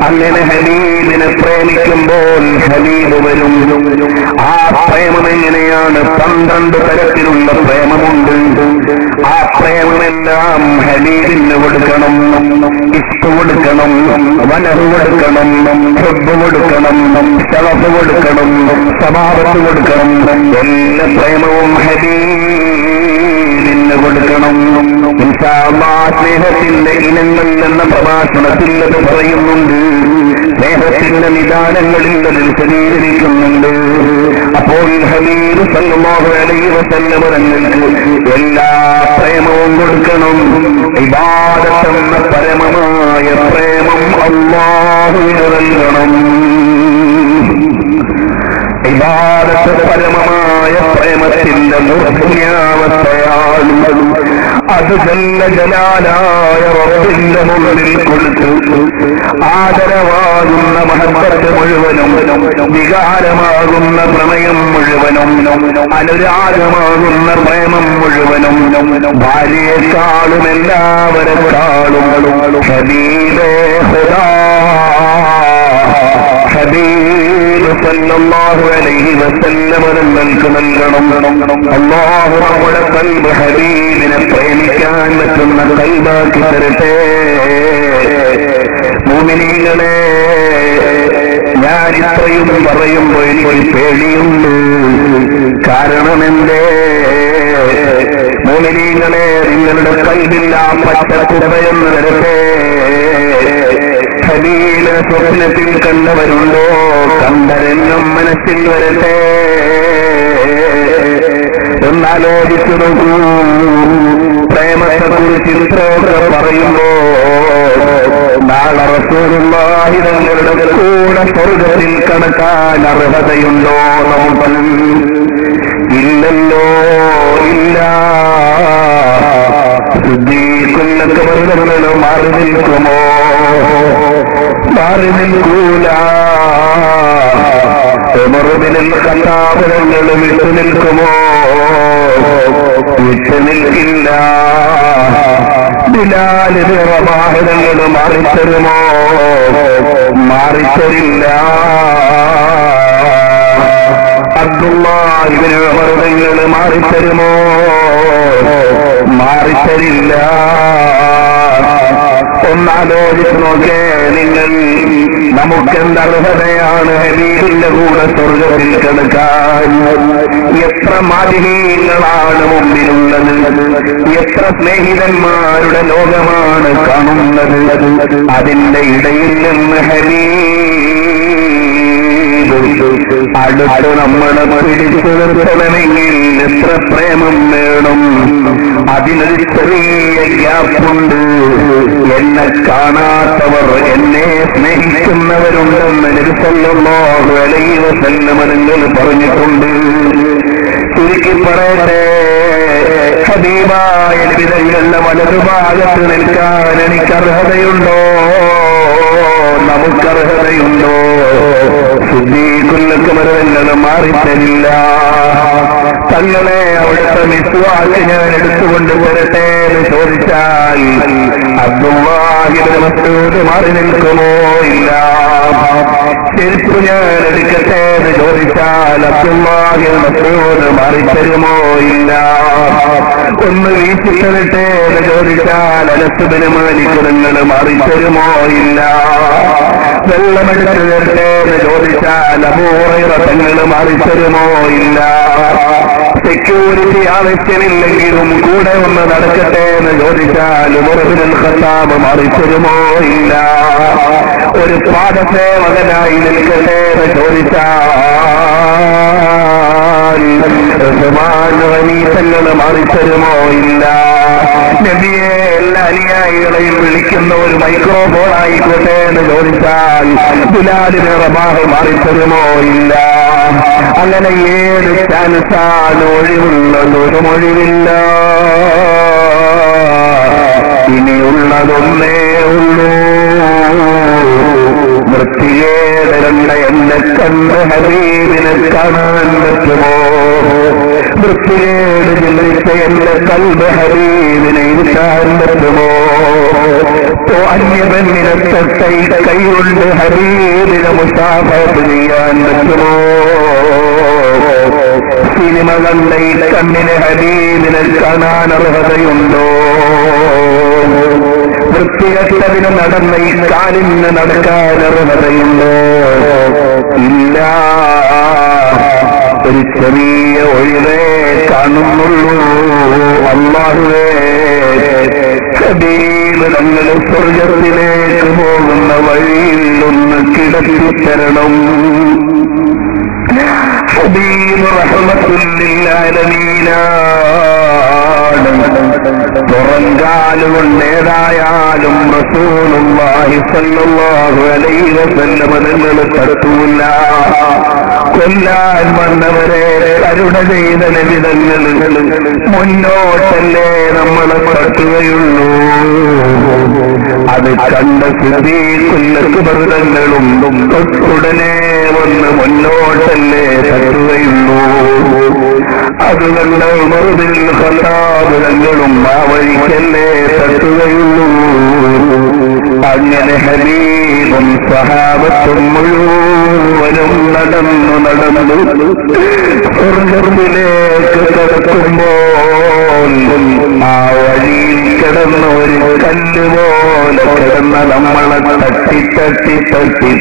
അങ്ങനെ ഹബീബിനെ പ്രേമിക്കുമ്പോൾ ഹബീബ് വരും. ആ പ്രേമം എങ്ങനെയാണ്? 12 തരത്തിലുള്ള പ്രേമമുണ്ട്. ആ പ്രേമമെല്ലാം ഹബീബിന് കൊടുക്കണം. ഇഷ്ട് കൊടുക്കണം, വനഹ് കൊടുക്കണം, ഹുബ്ബ് കൊടുക്കണം, ശറഫ് കൊടുക്കണം, സമാവത്ത് കൊടുക്കണം. എല്ലാ പ്രേമവും ഹബീബിന് കൊടുക്കണം. ഇൻഷാ അല്ലാഹ് സ്നേഹത്തിന്റെ ഇനങ്ങൾ എന്ന പ്രഭാഷണത്തിൽ അത് പറയുന്നുണ്ട്. സ്നേഹത്തിന്റെ നിദാനങ്ങളിൽ അത് വിശദീകരിക്കുന്നുണ്ട്. അപ്പോൾ ഹബീബ് സല്ലല്ലാഹു അലൈഹി വസല്ലം തങ്ങൾക്ക് എല്ലാ പ്രേമവും കൊടുക്കണം. ഇബാദത്ത് എന്ന പരമമായ പ്രേമം അല്ലാഹുവിന് നൽകണം. ഇബാദത്ത് പരമമായ പ്രേമത്തിന്റെ മൂർധന്യാവസ്ഥയാണ്. അത് ജല്ല ജലാലായ റബ്ബിന്റെ മുന്നിൽ കൊടുത്തു ആദരവാകുന്ന മഹബത്ത് മുഴുവനും, വികാരമാകുന്ന പ്രമേയം മുഴുവനും, അനുരാഗമാകുന്ന പ്രേമം മുഴുവനും, ഭാര്യയെക്കാളും എല്ലാവരെക്കാളും ഹബീബേ ഖുദാ ഹബീബ് സല്ലല്ലാഹു അലൈഹി വസല്ലം തങ്ങൾക്ക് നൽകണം. അല്ലാഹു നമ്മുടെ ഖൽബ് ഹബീബിനെ പ്രേമിക്കാൻ പറ്റുന്ന ഖൽബാക്കി തരട്ടെ. മുഅ്മിനീങ്ങളെ, ഞാൻ ഇത്രയും പറയുമ്പോൾ എനിക്ക് പേടിയുണ്ട്. കാരണം എന്തേ? മുഅ്മിനീങ്ങളെ, നിങ്ങളുടെ ഖൽബിൽ ആ പച്ചക്കുബയെന്ന് വരട്ടെ. ഹബീബിനെ സ്വപ്നത്തിൽ കണ്ടവരുണ്ടോ? കണ്ടരെന്നും മനസ്സിൽ വരട്ടെ. എന്നാലോചിച്ചു നോക്കൂ. പ്രേമത്തെക്കുറിച്ച് ഇത്രയൊക്കെ പറയുമ്പോ നാളെ റസൂലുള്ളാഹി തങ്ങളുടെ കൂടെ സ്വർഗ്ഗത്തിൽ കടക്കാൻ അർഹതയുണ്ടോ നമുക്ക്? ഇല്ലല്ലോ, ഇല്ല. സിദ്ദീഖുന്നൊക്കെ പറഞ്ഞവര് മാറി നിൽക്കുമോ? മാറി നിൽക്കൂല. ഉമർ ഇബ്നുൽ ഖത്താബ് തങ്ങൾ വിട്ടു നിൽക്കുമോ? വിട്ടു നിൽക്കില്ല. ബിലാൽ ഇബ്നു റബാഹ് തങ്ങൾ മാറിത്തരുമോ? മാറിത്തരില്ല. അബ്ദുല്ലാഹ് ഇബ്നു ഉമർ തങ്ങൾ മാറിത്തരുമോ? മാറിത്തരില്ല. ഒന്നാലോചിച്ച് നോക്കേ നിങ്ങൾ. നമുക്കെന്തർഹതയാണ് ഹബീബിന്റെ കൂടെ സ്വർഗ്ഗത്തിൽ കിടക്കാൻ? എത്ര മാലിന്യങ്ങളാണ് മുമ്പിലുള്ളത്? എത്ര സ്നേഹിതന്മാരുടെ ലോകമാണ് കാണുന്നത്? അതിന്റെ ഇടയിൽ നിന്ന് അടുത്ത് നമ്മളെ പിടിച്ചു നിർത്തണമെങ്കിൽ എത്ര പ്രേമം വേണം? അതിനൊരു ചെറിയ ഗ്യാപ്പുണ്ട്. എന്നെ കാണാത്തവർ എന്നെ സ്നേഹിക്കുന്നവരുണ്ടെന്ന് നബി സല്ലല്ലാഹു അലൈഹി വസല്ലം തങ്ങൾ പറഞ്ഞിട്ടുണ്ട്. ചുരുക്കി പറയട്ടെ, ഹബീബായ നബി തങ്ങളുടെ വലതുഭാഗത്ത് നിൽക്കാൻ എനിക്ക് അർഹതയുണ്ടോ? നമുക്ക് അർഹതയുണ്ടോ? സിദ്ദീഖുൽ അക്ബർ മാറിത്തരില്ല. തങ്ങളെ അവിടുത്തെ മിസ്വാക്ക് ഞാൻ എടുത്തുകൊണ്ട് വരട്ടെ എന്ന് ചോദിച്ചാൽ അബ്ദുല്ലാഹി ഇബ്നു മസ്ഊദ് മാറി നിൽക്കുമോ? ഇല്ല. ചെരുപ്പ് ഞാൻ എടുക്കട്ടെ എന്ന് ചോദിച്ചാൽ അബ്ദുല്ലാഹി ഇബ്നു മസ്ഊദ് മാറിത്തരുമോ? ഇല്ല. ഒന്ന് വീട്ടിലിട്ടെ എന്ന് ചോദിച്ചാൽ അനസ് ബിൻ മാലിക് നിങ്ങൾ മാറിത്തരുമോ? ഇല്ല. വെള്ളമെടുത്ത് തരട്ടെ എന്ന് ചോദിച്ചാൽ അബൂ ഹുറൈറ തങ്ങൾ മാറിത്തരുമോ? ഇല്ല. സെക്യൂരിറ്റി ആവശ്യമില്ലെങ്കിലും കൂടെ ഒന്ന് നടക്കട്ടെ എന്ന് ചോദിച്ചാൽ ഉമർ ഇബ്നുൽ ഖത്താബ് മാറിത്തരുമോ? ഇല്ല. ഒരു പാദസേവകനായി നിൽക്കട്ടെ എന്ന് ചോദിച്ചാൽ ഉസ്മാൻ ഗനി തങ്ങൾ മാറിത്തരുമോ? ഇല്ല. നബിയെ എല്ലാ അനുയായികളെയും വിളിക്കുന്ന ഒരു മൈക്രോഫോൺ ആയിക്കോട്ടെ എന്ന് ചോദിച്ചാൽ ബിലാൽ ഇബ്നു റബാഹ് മാറിത്തരുമോ? ഇല്ല. അങ്ങനെ ഏത് ചാൻസാണ് ഒഴിവുള്ളത്? ഒരു ഒഴിവില്ല. ഇനിയുള്ളതൊന്നേ ഉള്ളൂ. വൃത്തികേടരണ്ട എന്റെ കണ്ണ് ഹബീബിനെ കാണാൻ പറ്റുമോ? വൃത്തികേട് ചിന്തിച്ച എന്റെ കൽബ് ഹബീബിനെ ഇരുത്താൻ പറ്റുമോ? അന്യപെണ്ണിനെ തൊട്ടൈ കൈകൊണ്ട് ഹബീബിനെ മുസാഫത്ത് ചെയ്യാൻ പറ്റുമോ? സിനിമ കണ്ട ഈ കണ്ണിന് ഹബീബിനെ കാണാൻ അർഹതയുണ്ടോ? വൃത്തികെട്ടതിന് നടന്ന ഈ കാലിന് നടക്കാൻ അർഹതയുണ്ടോ? ഇല്ല. ഒരു ചെറിയ ഒഴിവേ കാണുന്നുള്ളൂ. അല്ലാഹുവേ, ഹബീബ് തങ്ങൾ സ്വർഗ്ഗത്തിലേക്ക് പോകുന്ന വഴിയിൽ ഒന്ന് കിടത്തിത്തരണം. ഹബീബ് റഹ്മത്തുൽ ലിൽ ആലമീനാണ്. പുറങ്കാലുകൊണ്ട് ഏതായാലും റസൂലുള്ളാഹി സ്വല്ലല്ലാഹു അലൈഹി വസല്ലം തങ്ങൾ തടുത്തൂല. കൊല്ലാൻ വന്നവരെ കരുണ ചെയ്ത നബി തങ്ങൾ മുന്നോട്ടല്ലേ നമ്മളെ തട്ടുകയുള്ളൂ. അത് കണ്ട സിദ്ദീഖുൽ അക്ബർ തങ്ങളും തൊട്ടുടനെ വന്ന് മുന്നോട്ടല്ലേ തട്ടുകയുള്ളൂ. അത് കണ്ട ഉമർ ഇബ്നുൽ ഖത്താബ് തങ്ങളും ആ വഴിക്കല്ലേ തട്ടുകയുള്ളൂ. അങ്ങനെ ഹബീബും സഹാബത്തും മുഴുവനും നടന്നു സ്വർഗ്ഗത്തിലേക്ക് കടക്കുമ്പോൾ ആ വഴിയിൽ കിടന്ന ഒരു കല്ല് പോലെ കിടന്ന നമ്മളെ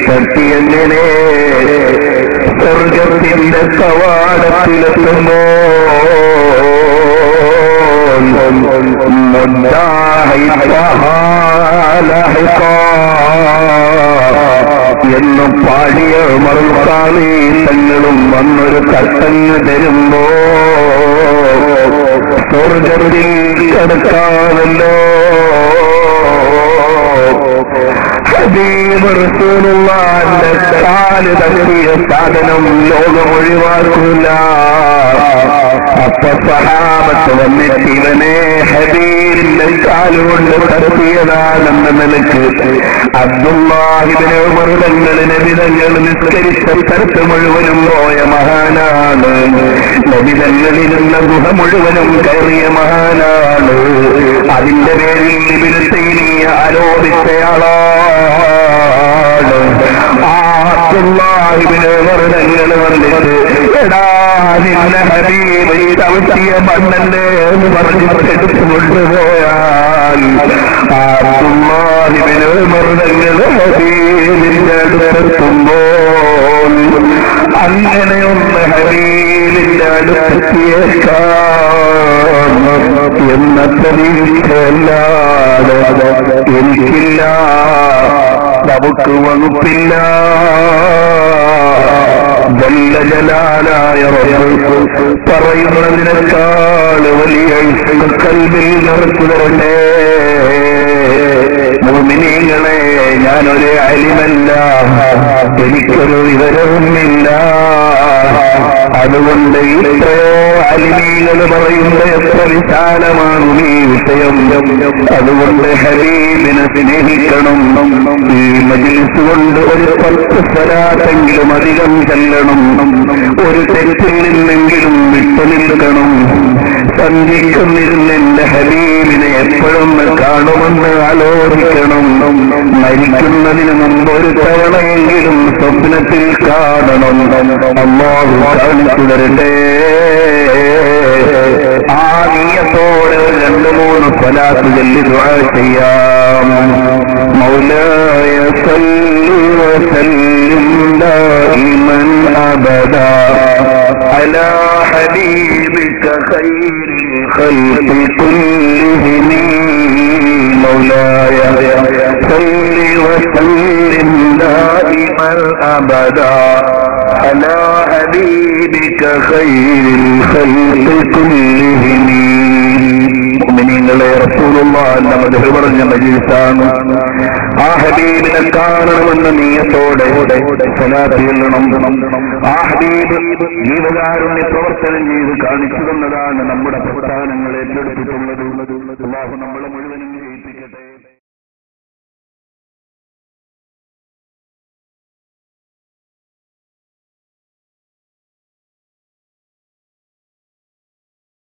തട്ടി എങ്ങനെ സ്വർഗ്ഗത്തിന്റെ കവാടത്തിലെത്തുമ്പോ എന്ന് പാടിയ മറുകാലി തങ്ങളും വന്നൊരു കട്ടങ്ങ് തരുമ്പോ സ്വർഗ്ഗത്തിൽ കിടക്കാമല്ലോ. ഹബീബ് റസൂലുള്ളാഹിന്റെ കാല് തട്ടിയ സാധനം ലോകം ഒഴിവാക്കൂല. അപ്പൊ സഹാബത്ത് വന്നിട്ട് ഇവനെ ഹബീബിന്റെ കാലുകൊണ്ട് തട്ടിയതാണെന്ന നിലക്ക് അബ്ദുല്ലാഹി ഇബ്നു ഉമർ തങ്ങൾ നബി തങ്ങൾ നിസ്കരിച്ച സ്ഥലത്ത് മുഴുവനും പോയ മഹാനാണ്. നബി തങ്ങളിരുന്ന ഗുഹ മുഴുവനും കയറിയ മഹാനാണ്. അതിന്റെ പേരിൽ ഇബ്നു തൈമിയ്യ ആരോപിച്ചയാളാണ്. ആ അബ്ദുല്ലാഹി ഇബ്നു ഉമർ തങ്ങൾ വന്നിട്ട് എടാ നിന്നെ ഹബീബ് ചവിട്ടിയ മണ്ണല്ലേ എന്ന് പറഞ്ഞ് എടുത്തു കൊണ്ടുപോയാൽ അബ്ദുല്ലാഹി ഇബ്നു ഉമർ തങ്ങൾ ഹബീബിന്റെ അടുത്തെത്തുമ്പോൾ അങ്ങനെയൊന്ന് ഹബീബിന്റെ അടുത്തെത്തിയേക്കാം എന്ന പ്രതീക്ഷയല്ലാതെ എനിക്കില്ല, നമുക്ക് വകുപ്പില്ല. ജല്ല ജലാലായ റബ്ബ് പറയുന്നതിനേക്കാൾ വലിയ കൽബിൽ നിറച്ചുതരട്ടെ. മുഅ്മിനീങ്ങളെ, ഞാനൊരു അലിമല്ല, എനിക്കൊരു വിവരവുമില്ല. അതുകൊണ്ട് ഇത്രയോ അലിമീങ്ങൾ പറയുന്നത് എത്ര വിശാലമാകും ഈ വിഷയം. അതുകൊണ്ട് ഹബീബിനെ സ്നേഹിക്കണം. ഈ മജ്‌ലിസ് കൊണ്ട് ഒരു 10 സ്വലാത്തെങ്കിലും അധികം ചെല്ലണം. ഒരു തെറ്റിൽ നിന്നെങ്കിലും വിട്ടു നിൽക്കണം. സന്ധിക്കുന്നിരുന്ന എന്റെ ഹബീബിനെ എപ്പോഴും കാണുമെന്ന് ആലോചിക്കണം. മരിക്കുന്നതിന് മുമ്പ് ഒരു തവണയെങ്കിലും സ്വപ്നത്തിൽ കാണണം. അല്ലാഹു കാണിച്ചു തരട്ടെ. ആ നിയ്യത്തോടെ 2-3 സ്വലാത്ത് ചൊല്ലി ദുആ ചെയ്യാം. മൗലായ സല്ലി വസല്ലിം ദായിമൻ അബദാ അലാ ഹബീബിക ഖൈറിൽ ഖൽഖി കുല്ലിഹിം. മൗലായ സല്ലി വസല്ലിം ദായിമൻ അബദാ അലാ ഹബീബിക ഖൈറിൽ ഖൽഖി കുല്ലിഹിം. മുഅ്മിനീങ്ങളെ, റസൂലുള്ളാഹിന്റെ മദ്ഹ് പറഞ്ഞ മജ്‌ലിസാണ്. ആ ഹബീബിനെ കാണണമെന്ന നിയ്യത്തോടെ സ്വലാത്ത് ചൊല്ലണം. ആ ഹബീബ് ജീവകാരുണ്യ പ്രവർത്തനം ചെയ്ത് കാണിച്ചു തന്നതാണ് നമ്മുടെ പ്രസ്ഥാനങ്ങൾ ഏറ്റെടുത്തിട്ടുള്ളത്. അല്ലാഹു നമ്മളെ മുഴുവനും